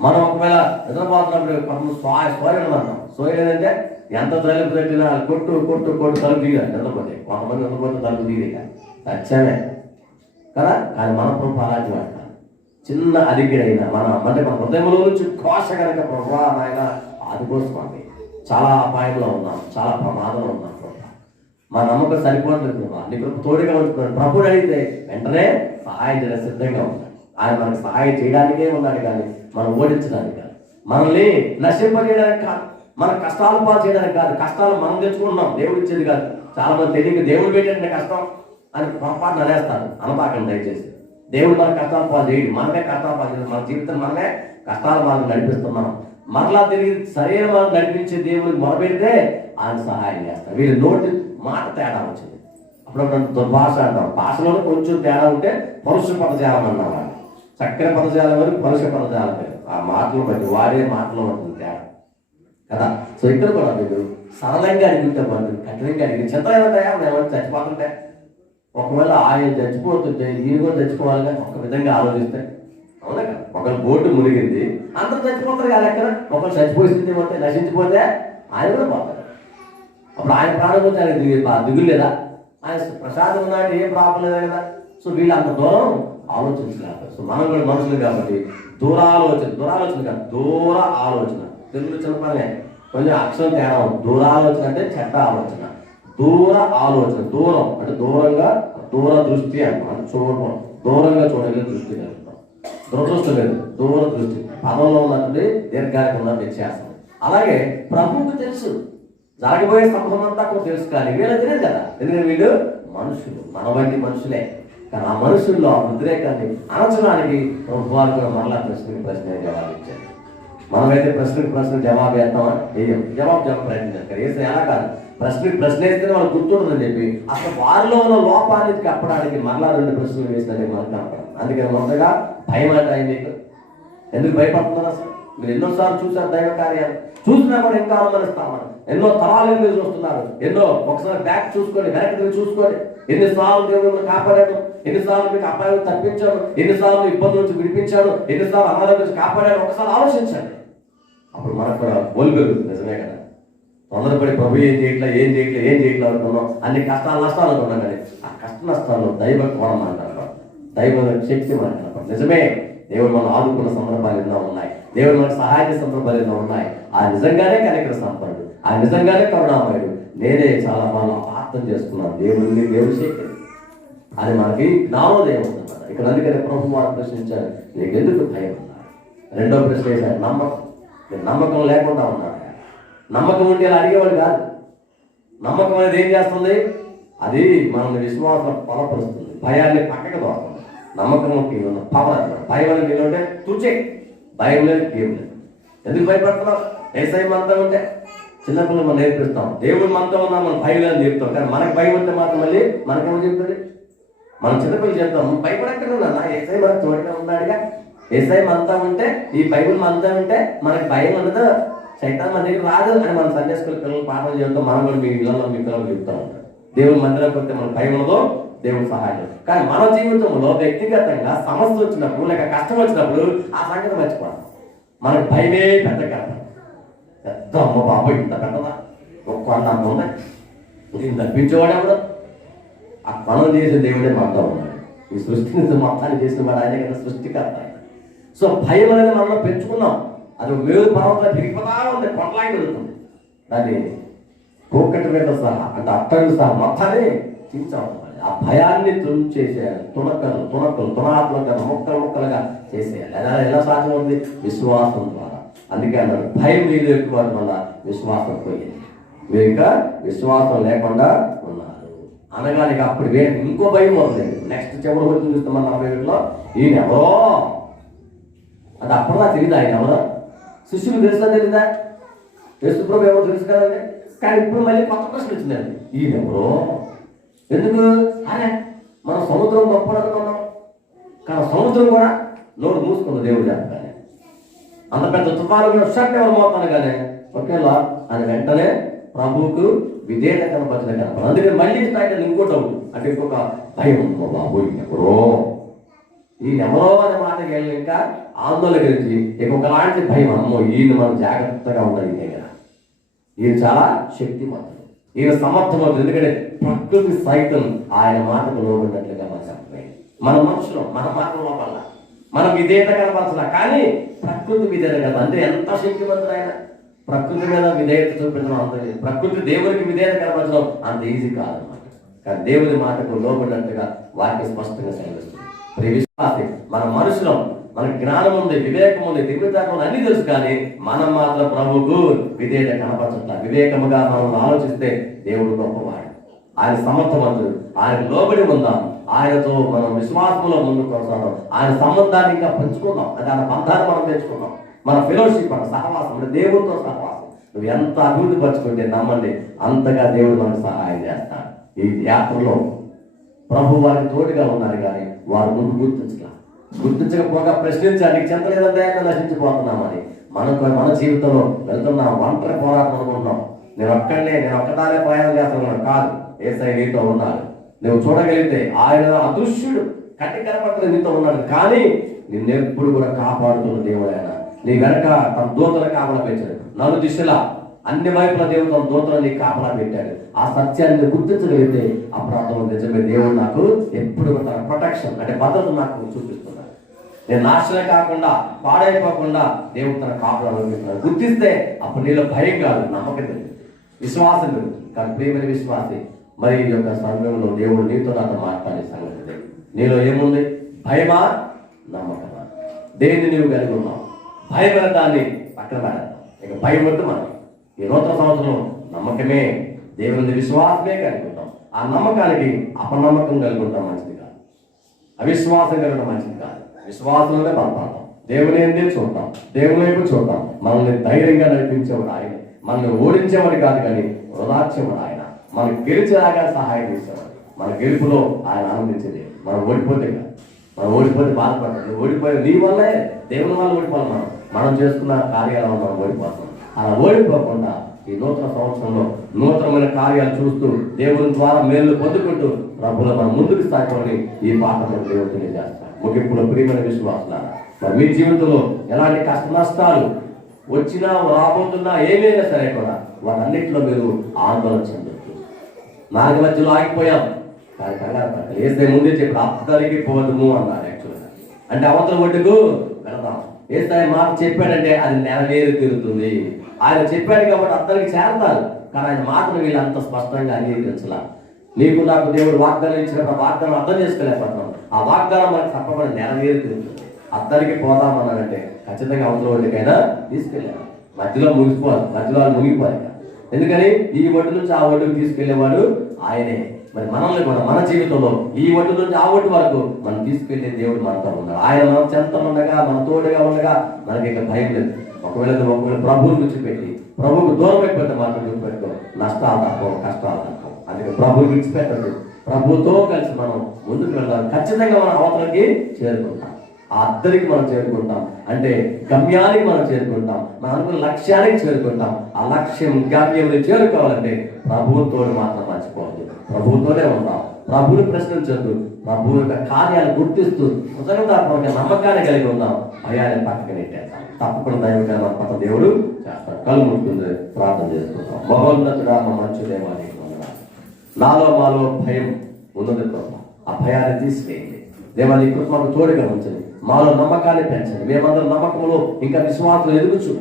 మనం ఒకవేళ నిద్రపోతున్నప్పుడు కొంత సోయలేదంటాం. సోయలేదంటే ఎంత తలుపు తగ్గినా కొట్టు కొట్టు కొట్టు తలుపు దిగాలి నిద్రపోతే. కొంతమంది నిద్రపోతే తలుపు దిగ సత్యమే కదా. కానీ మన ప్రభు అలాంటి వాడు చిన్న అడిగిడైనా మన అంటే మన హృదయంలో నుంచి కోశ కనుక ప్రభు ఆయన ఆదుకోసమండి. చాలా అపాయంలో ఉన్నాం, చాలా ప్రమాదంలో ఉన్నాం. మా నమ్మకం సరిపోవట్లేదు ప్రభా, నీ ప్రభు తోడుగా ఉంటున్నాడు. ప్రభుని అడిగితే వెంటనే సహాయం చేయడం సిద్ధంగా ఉన్నాడు. ఆయన మనకు సహాయం చేయడానికే ఉన్నాడు, కానీ మనం ఓడించడానికి కాదు, మనల్ని నశింపజేయడానికి కాదు, మన కష్టాలు పాలు చేయడానికి కాదు. కష్టాలు మనం తెచ్చుకుంటున్నాం, దేవుడు ఇచ్చేది కాదు. చాలా మంది తెలియక దేవుడు పెట్టండి కష్టం అని పొరపాటున అనేస్తారు. అనపాకండి దయచేసి. దేవుడు మన కష్టాలు పాలు చేయడు, మనమే కష్టాలు పాలు చేయాలి. మన జీవితం మనమే కష్టాల మార్గం నడిపిస్తున్నాం. మరలా తిరిగి సరైన మార్గం నడిపించే దేవుడికి మొదలుపెడితే ఆయన సహాయం చేస్తారు. వీళ్ళు నోటి మాట తేడా వచ్చింది. అప్పుడప్పుడు దుర్భాష అంటాం, భాషలో కొంచెం తేడా ఉంటే పరుష పదజాలం అన్నాం. చక్కని పదజాలం వరకు పరుష పదజాలం లేదు. ఆ మాటలు బట్టి వాడే మాటలో ఉంటుంది తేడా కదా. సో ఇక్కడ కూడా మీరు సరళంగా అడిగితే వాళ్ళు కఠినంగా అడిగి చెత్త ఏమంటాయా ఏమైనా చచ్చిపోతుంటే, ఒకవేళ ఆయన చచ్చిపోతుంటే ఈయన కూడా చచ్చిపోవాలిగా ఒక విధంగా ఆలోచిస్తే అవునా కదా. ఒకవేళ బోటు మునిగింది అందరూ చచ్చిపోతారు కదా, ఎక్కడ ఒకరు చచ్చిపోయింది పోతే నశించిపోతే ఆయన కూడా పోతారు. అప్పుడు ఆయన ప్రాణం పోతే ఆయన దిగులు లేదా, ఆయన ప్రసాదం ఉన్నాడు, ఏం ప్రాబ్లం లేదు కదా. సో వీళ్ళు అంత దూరం ఆలోచించలేదు. సో మనం కూడా మనుషులు కాబట్టి దూరాలోచన కాదు, దూర ఆలోచన. తెలుగులో చిన్న పనే కొంచెం అక్షరం తేడా ఉంది. దూరాలోచన అంటే చెడ్డ ఆలోచన, దూర ఆలోచన. దూరం అంటే దూరంగా, దూర దృష్టి అంటాం. చూడటం, దూరంగా చూడగలిగే దృష్టి కలుగుతాం. దురదృష్టి లేదు, దూర దృష్టి. పదంలో ఉన్నటువంటి దీర్ఘానికి ఉన్న వ్యత్యాసం. అలాగే ప్రభువుకు తెలుసు జరగబోయే సంభవం అంతా కూడా తెలుసు, కానీ వీళ్ళకి తెలియదు కదా. ఎందుకంటే వీళ్ళు మనుషులు, మన వంటి మనుషులే. కానీ ఆ మనుషుల్లో ఆ ఉద్రేకాన్ని అణచడానికి వారు కూడా మరలా ప్రశ్న జవాబు ఇచ్చారు. మనమైతే ప్రశ్న జవాబు వేస్తామా? వేయం. జవాబు ప్రయత్నించారు. వేసిన ఎలా కాదు, ప్రశ్న వేస్తేనే వాళ్ళు గుర్తుంటుందని చెప్పి అసలు వారిలో ఉన్న లోపాన్ని కప్పడానికి మరలా 2 ప్రశ్నలు వేసినట్టు మనకు కనపడదు. అందుకని మొదటగా భయం అంటే మీకు ఎందుకు భయపడుతున్నారు? అసలు మీరు ఎన్నోసార్లు చూసారు దైవ కార్యాలు, చూసినా కూడా ఇంకా అనుమానిస్తాం. మనం ఎన్నో తరాలు మీరు చూస్తున్నారు. ఒకసారి బ్యాక్ చూసుకొని, వెనక్కి తిరిగి చూసుకొని, ఎన్నిసార్లు దేవుడు కాపాడాడు, ఎన్నిసార్లు మీకు అపాయం తప్పించాడు, ఎన్నిసార్లు ఇబ్బంది నుంచి విడిపించాడు, ఎన్నిసార్లు అనారోగ్యం నుంచి కాపాడాడు. ఒకసారి ఆలోచించండి. అప్పుడు మనకు కూడా ఒలిపెరుగుతుంది. నిజమే కదా? తొందరపడి ప్రభు ఏం చేయట్లేదు అనుకున్నాం, అన్ని నష్టాలు అనుకున్నాం. కానీ ఆ కష్ట నష్టాల్లో దైవ కోణం అంటారు, దైవ శక్తి మనకు కనపడదు. నిజమే, దేవుడు మనం ఆదుకున్న సందర్భాలు ఎన్నో ఉన్నాయి, దేవుడు మనకు సహాయ సందర్భాలు ఎన్నో ఉన్నాయి. ఆ నిజంగానే కనికర సంపన్నుడు, ఆ నిజంగానే కరుణామయుడు. నేనే చాలా బాగా అర్థం చేసుకున్నాను దేవుడి శక్తి అని మనకి జ్ఞానోదయం ఉందన్నమాట. ఇక్కడ అందుకనే ప్రభు వారు ప్రశ్నించారు, నీకు ఎందుకు భయం ఉన్నారు? రెండో ప్రశ్న వేశారు, నమ్మకం లేకుండా ఉన్నాడు. నమ్మకం ఉంటే ఇలా అడిగేవాడు కాదు. నమ్మకం అనేది ఏం చేస్తుంది? అది మనల్ని విశ్వాసం బలపరుస్తుంది, భయాన్ని పక్కకు తోస్తుంది. నమ్మకంకి ఉన్న పవర్ అన్నమాట. భయం అనేది నీళ్ళంటే తుచే, భయం లేదు, ఏం లేదు. ఎందుకు భయపడుతున్నాం? ఏసై మనతో ఉంటే చిన్నపిల్లలు మనం నేర్పిస్తాం, దేవుడు మనతో ఉన్నా మనం భయం లేదని చెప్తాం. కానీ మనకు భయం ఉంటే మాత్రం మళ్ళీ మనకేమో చెప్తుంది? మనం చిన్నపిల్లలు చెప్తాం, భయపడక్కర్లేదా, ఏసై మనకు తోడుగా ఉన్నాడుగా, ఏసై మనతో ఉంటే, ఈ బైబుల్ మనతో ఉంటే మనకు భయం ఉండదు, సైతాన్ మన దగ్గర రాదు అని మనం సండే స్కూల్ పిల్లలు పాఠం చెబుతాం. మనం కూడా మీ పిల్లలు చెప్తూ ఉంటాం. దేవుడు మందిరంకి వస్తే మనకు భయం ఉండదు, దేవుడు సహాయం. కానీ మన జీవితంలో వ్యక్తిగతంగా సమస్య వచ్చినప్పుడు, లేక కష్టం వచ్చినప్పుడు ఆ సంగతి మర్చిపోతాం. మనకు భయమే పెద్ద కథ. పెద్ద అమ్మ బాబు ఇంత పెద్దదా, ఒక్క అంత ఉన్నాయి, దీన్ని తప్పించేవాడు ఎవడు? ఆ పనులు చేసే దేవుడే మనతో ఉన్నాడు. ఈ సృష్టిని మొత్తాన్ని చేసిన వాడు ఆయనే కదా, సృష్టికర్త ఆయన. సో భయం అనేది మనం పెంచుకున్నాం. అది వేరు పర్వతాలు పెరిగిపోతా ఉంది, కొండలాగి పెరుగుతుంది. దాన్ని కోకటి మీద సహా అంటే అట్టలు సహా మొత్తాన్ని చించాలి. ఆ భయాన్ని తుంచేసేయాలి. తునాత్మకంగా ముక్కలుగా చేసేయాలి. ఎలా సాధ్యం ఉంది? విశ్వాసం ద్వారా. అందుకే అన్నాడు, భయం నీళ్ళు ఎక్కువ వల్ల విశ్వాసం పోయింది. మీరు ఇంకా విశ్వాసం లేకుండా ఉన్నారు అనగానే అప్పుడు ఇంకో భయం వస్తుంది. నెక్స్ట్ చివరి వచ్చి చూస్తాం మన 40లో, ఈయన ఎవరో అంటే అప్పుడుదా తెలియదు. ఆయన ఎవరో శిష్యులు తెలుసా తెలీదా? యేసుప్రభు ఎవరో తెలుసు కదండి. కానీ ఇప్పుడు మళ్ళీ కొత్త ప్రశ్న వచ్చిందండి, ఈయన ఎవరో. ఎందుకు? అరే మనం సముద్రం గొప్ప అనుకున్నాం, కానీ సముద్రం కూడా నోరు మూసుకుంది దేవుడు చెప్పగానే. అంత పెద్ద తుఫాను కూడా షట్ ఎవరు మోతాను కానీ ఒకేలా అని వెంటనే ప్రభువుకు విధేయత కనపరిచిన కనపడదు. అందుకని మళ్ళీ స్టార్ట్ ఇంకోటి అంటే ఇంకొక భయం, బాబు ఎవరో, ఈయనెవరో అనే మాటకి వెళ్ళి ఇంకా ఆందోళన గురించి ఇంకొకలాంటి భయం, అమ్మో ఈయన మనం జాగ్రత్తగా ఉండాలి. ఈయన దగ్గర ఈయన చాలా శక్తిమంతుడు, ఈయన సమర్థవంతుడు. ఎందుకంటే ప్రకృతి సైతం ఆయన మాటకు లోబడినట్లుగా మనకు అర్థమైంది. మన మనుషులు మన మాటల వల్ల మనం విధేయత కనపరచాల, కానీ ప్రకృతి విధేయత కదా. అంటే ఎంత శక్తిమంతుడు ఆయన. ప్రకృతి మీద విధేయత చూపించడం అంత, ప్రకృతి దేవుడికి విధేయత కనపరచడం అంత ఈజీ కాదన్నమాట. కానీ దేవుడి మాటకు లోబడినట్టుగా వాక్యం స్పష్టంగా సెలవిస్తుంది. విశ్వాసి మన మనుషులం, మనకి జ్ఞానం ఉంది, వివేకం ఉంది, దివ్యతాకం అన్ని తెలుసు, కానీ మనం మాత్రం ప్రభువుకు విధేయత కనపరచట్ల. వివేకముగా మనం ఆలోచిస్తే దేవుడు గొప్పవాడు, ఆయన సమర్థవంతుడు, ఆయన లోబడి ఉందాం, ఆయనతో మనం విశ్వాసంలో ముందుకు కొనసాగం, ఆయన సంబంధాన్ని ఇంకా పెంచుకుందాం. అది ఆయన బంధాన్ని మనం పెంచుకుందాం. మన ఫెలోషిప్, మన సహవాసం, అంటే దేవుడితో సహవాసం నువ్వు ఎంత అభివృద్ధి పరచుకుంటే నమ్మండి, అంతగా దేవుడు మనకు సహాయం చేస్తాడు. ఈ యాత్రలో ప్రభు వారికి తోడుగా ఉన్నారు, కానీ వారు ముందు గుర్తించకపోగా ప్రశ్నించడానికి చెంతలేదంటే నశించిపోతున్నామని మన జీవితంలో వెళ్తున్నాం. ఒంటరి పోరాటం అనుకుంటున్నాం. నేను ఒక్కదానే ప్రయాణం చేస్తున్నాను కాదు, యేసయ్య నీతో ఉన్నాడు. నువ్వు చూడగలిగితే ఆయన అదృశ్యుడు, కంటి కనపడలేదు, నీతో ఉన్నాడు. కానీ నిన్నెప్పుడు కూడా కాపాడుతున్న దేవుడు ఆయన. నీ వెనక తన దూతలు కాపలా పెట్టాడు. నలు దిశలా అన్ని వైపుల దేవుడు తన దూతలు నీకు కాపలా పెట్టాడు. ఆ సత్యాన్ని గుర్తించగలిగితే అప్పుడు నిజమే దేవుడు నాకు ఎప్పుడు తన ప్రొటెక్షన్ అంటే భద్రత నాకు చూపిస్తున్నాడు. నేను నాశనం కాకుండా పాడైపోకుండా దేవుడు తన కాపలా అనుకుంటున్నాడు. గుర్తిస్తే అప్పుడు నీలో భయం కాదు, నమ్మకం తెలుగు, విశ్వాసం తెలుగు. కానీ ప్రియమైన విశ్వాసి, మరి ఈ యొక్క సమయంలో దేవుడు నీతో నాతో మాట్లాడే సంగతి నీలో ఏముంది? భయమా, నమ్మకమా? దేన్ని నీవు కలిగి ఉన్నావు? భయమైన దాన్ని పక్కన పెడతాం. ఇక భయం వద్దు. మనం ఈ నూతన సంవత్సరం నమ్మకమే, దేవుని విశ్వాసమే కలిగి ఉంటాం. ఆ నమ్మకానికి అపనమ్మకం కలిగి ఉంటాం మంచిది కాదు, అవిశ్వాసం కలగడం మంచిది కాదు. విశ్వాసంలోనే బలపడతాం, దేవుని ఏందే చూద్దాం, దేవుని వైపు చూద్దాం. మనల్ని ధైర్యంగా నడిపించేవాడు ఆయన, మనల్ని ఓడించేవాడు కాదు కానీ ఓదార్చేవాడు ఆయన, మనకు గెలిచేలాగా సహాయం చేసేవాడు. మన గెలుపులో ఆయన ఆనందించేది. మనం ఓడిపోతే కాదు, మనం ఓడిపోతే బాధపడతాం. ఓడిపోయి నీ వల్లే, దేవుని వల్ల ఓడిపోవాలి. మనం చేసుకున్న కార్యాలను మనం ఓడిపోతాం. అలా ఓడిపోకుండా ఈ నూతన సంవత్సరంలో నూతనమైన కార్యాలు చూస్తూ దేవుని ద్వారా మేలు పొందుకుంటూ ప్రభువులో మనం ముందుకు సాగుకొని ఈ పాఠంలో దేవుడు తెలియజేస్తాం. ముగింపులో ప్రియమైన విశ్వాసులారా, మరి మీ జీవితంలో ఎలాంటి కష్ట నష్టాలు వచ్చినా రాబోతున్నా ఏమైనా సరే కూడా వాటన్నిటిలో మీరు ఆందోళన చెందొచ్చు. నాలుగు మధ్యలో ఆగిపోయాం కానీ కంగారు పడతారు. ఏసై ముందే చెప్పి అద్దరికి పోదుము అన్నారు. యాక్చువల్గా అంటే అవతల ఒడ్డుకు వెళదాం. ఏసై మాట చెప్పాడంటే అది నెరవేరు తిరుగుతుంది. ఆయన చెప్పాడు కాబట్టి అద్దరికి చేరతారు. కానీ ఆయన మాటను వీళ్ళు అంత స్పష్టంగా అంగీకరించాల. నీకు నాకు దేవుడు వాగ్దానం ఇచ్చినప్పుడు వాగ్దానం అర్థం చేసుకోలేకపోతున్నాం. ఆ వాగ్దానం మనకు తప్పకుండా నెరవేరు తిరుగుతుంది. అద్దరికి పోదామన్నాడంటే ఖచ్చితంగా అవతల ఒడ్డుకైనా తీసుకెళ్ళారు. మధ్యలో ముగిసిపోవాలి, మధ్యలో వాళ్ళు ముగిపోవాలి. ఎందుకని ఈ ఒడ్డు నుంచి ఆ ఒడ్డుకు తీసుకెళ్లేవాడు ఆయనే. మరి మనల్ని కూడా మన జీవితంలో ఈ ఒడ్డు నుంచి ఆ ఒడ్డు వరకు మనం తీసుకెళ్లే దేవుడు మనతో ఉన్నాడు. ఆయన మన చెంతలో ఉండగా, మన తోడుగా ఉండగా మనకి ఇక భయం లేదు. ఒకవేళ ప్రభువుని విడిచిపెట్టి ప్రభువుకు దూరం అయిపోతే మాత్రం విడిచిపెట్టుకో, నష్టాలు తప్పవు, కష్టాలు తప్పవు. అందుకే ప్రభువుని విడిచిపెట్టండి, ప్రభువుతో కలిసి మనం ముందుకు వెళ్దాం. ఖచ్చితంగా మనం అవతలకి చేరుకుంటాం. ఆ అద్దరికి మనం చేరుకుంటాం అంటే గమ్యానికి మనం చేరుకుంటాం. మనం అనుకున్న లక్ష్యానికి చేరుకుంటాం. ఆ లక్ష్యం గమ్యం చేరుకోవాలంటే ప్రభువుతో మాత్రం మర్చిపోవద్దు. ప్రభువుతోనే ఉందాం. ప్రభువుని ప్రశ్నించద్దు. ప్రభు యొక్క కార్యాలు గుర్తిస్తూ కృతజ్ఞతాపూర్వక నమ్మకాన్ని కలిగి ఉందాం. భయాన్ని పక్కన నెట్టేద్దాం. తప్పకుండా దైవగా మన పట్ల దేవుడు చేస్తాడు. కళ్ళు ముట్టుకుంది ప్రార్థన చేసుకుంటాం. మహోన్నతుడా, మా మంచి దేవానికి వందనాలు. నాలో మాలో భయం ఉన్నది ప్రభు. ఆ భయాన్ని తీసుకెళ్ళి దేవా నీ కృప మాకు తోడుగా ఉంచండి. మాలో నమ్మకాన్ని పెంచండి. మేమందరం నమ్మకంలో ఇంకా విశ్వాసం ఎదుగుచు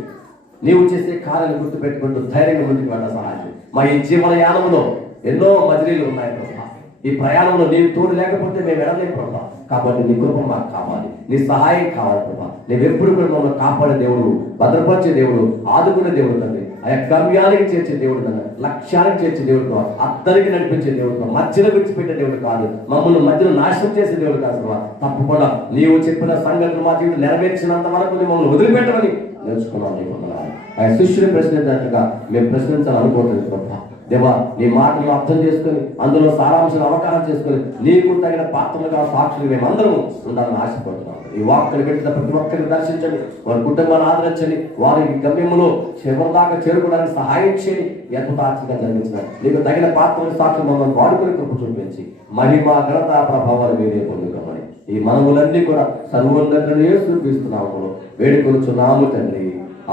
నీవు చేసే కార్యాన్ని గుర్తుపెట్టుకుంటూ ధైర్యంగా ముందుకు వెళ్ళ సహాయం. మా ఈ జీవన యానంలో ఎన్నో మజిలీలు ఉన్నాయి ప్రభా. ఈ ప్రయాణంలో నీవు తోడు లేకపోతే మేము వెళ్ళలేము ప్రభా. కాబట్టి నీ కృప మాకు కావాలి, నీ సహాయం కావాలి ప్రభా. నీవెప్పుడు కూడా మమ్మల్ని కాపాడే దేవుడు, భద్రపరిచే దేవుడు, ఆదుకునే దేవుడు తండ్రి. ఆ యొక్క గమ్యానికి చేర్చే దేవుడు తండ్రి, లక్ష్యానికి చేర్చే దేవుడు కాదు, అద్దరికి నడిపించే దేవుడు కాదు, మధ్యలో విడిచిపెట్టే దేవుడు కాదు, మమ్మల్ని మధ్యలో నాశనం చేసే దేవుడు కాదు ప్రభా. తప్పకుండా నీవు చెప్పిన సంగతులు మా జీవితం నెరవేర్చినంత వరకు మమ్మల్ని వదిలిపెట్టమని నేర్చుకున్నాం. నీ మమ్మల్ని ఆ శిష్యుని ప్రశ్నించినట్టుగా మేము ప్రశ్నించాలనుకోవట్లేదు ప్రభా. దేవా నీ మాటలు అర్థం చేసుకొని అందులో సారాంశాలు అవగాహన చేసుకొని నీకు తగిన పాత్రలుగా సాక్షులు మేమందరము ఉండాలని ఆశపడుతున్నాం. ఈ వాక్కులు పెట్టిన ప్రతి ఒక్కరిని దర్శించండి, వారి కుటుంబాన్ని ఆదరించండి, వారి గమ్యములో చివరి దాకా చేరుకోవడానికి సహాయం చేయండి. అద్భుతాత్మకంగా జరిగించిన నీకు తగిన పాత్రలు సాక్షులు మమ్మల్ని వాడుకొని కృప చూపించి మహిమ ఘనత ప్రభావాలు మీరే పొందుకోమని ఈ మనములన్నీ కూడా సర్వోన్నతులను చూపిస్తున్నాము వేడుకొనుచున్నాము తండ్రి.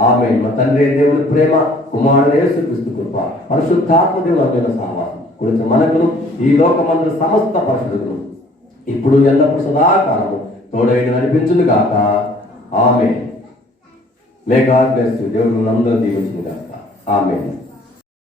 ఆమేన్. మా తండ్రి దేవుని ప్రేమ, కుమారుడు యేసుక్రీస్తు కృప, పరిశుద్ధాత్మ దేవుని సహవాసం గురించి మనకును ఈ లోకమందు సమస్త పరిశుద్ధులను ఇప్పుడు ఎల్లప్పుడు సదాకాలము తోడైన నడిపించును గాక. ఆమేన్. May God bless you. దేవుడు అందరూ దీవించును గాక. ఆమేన్.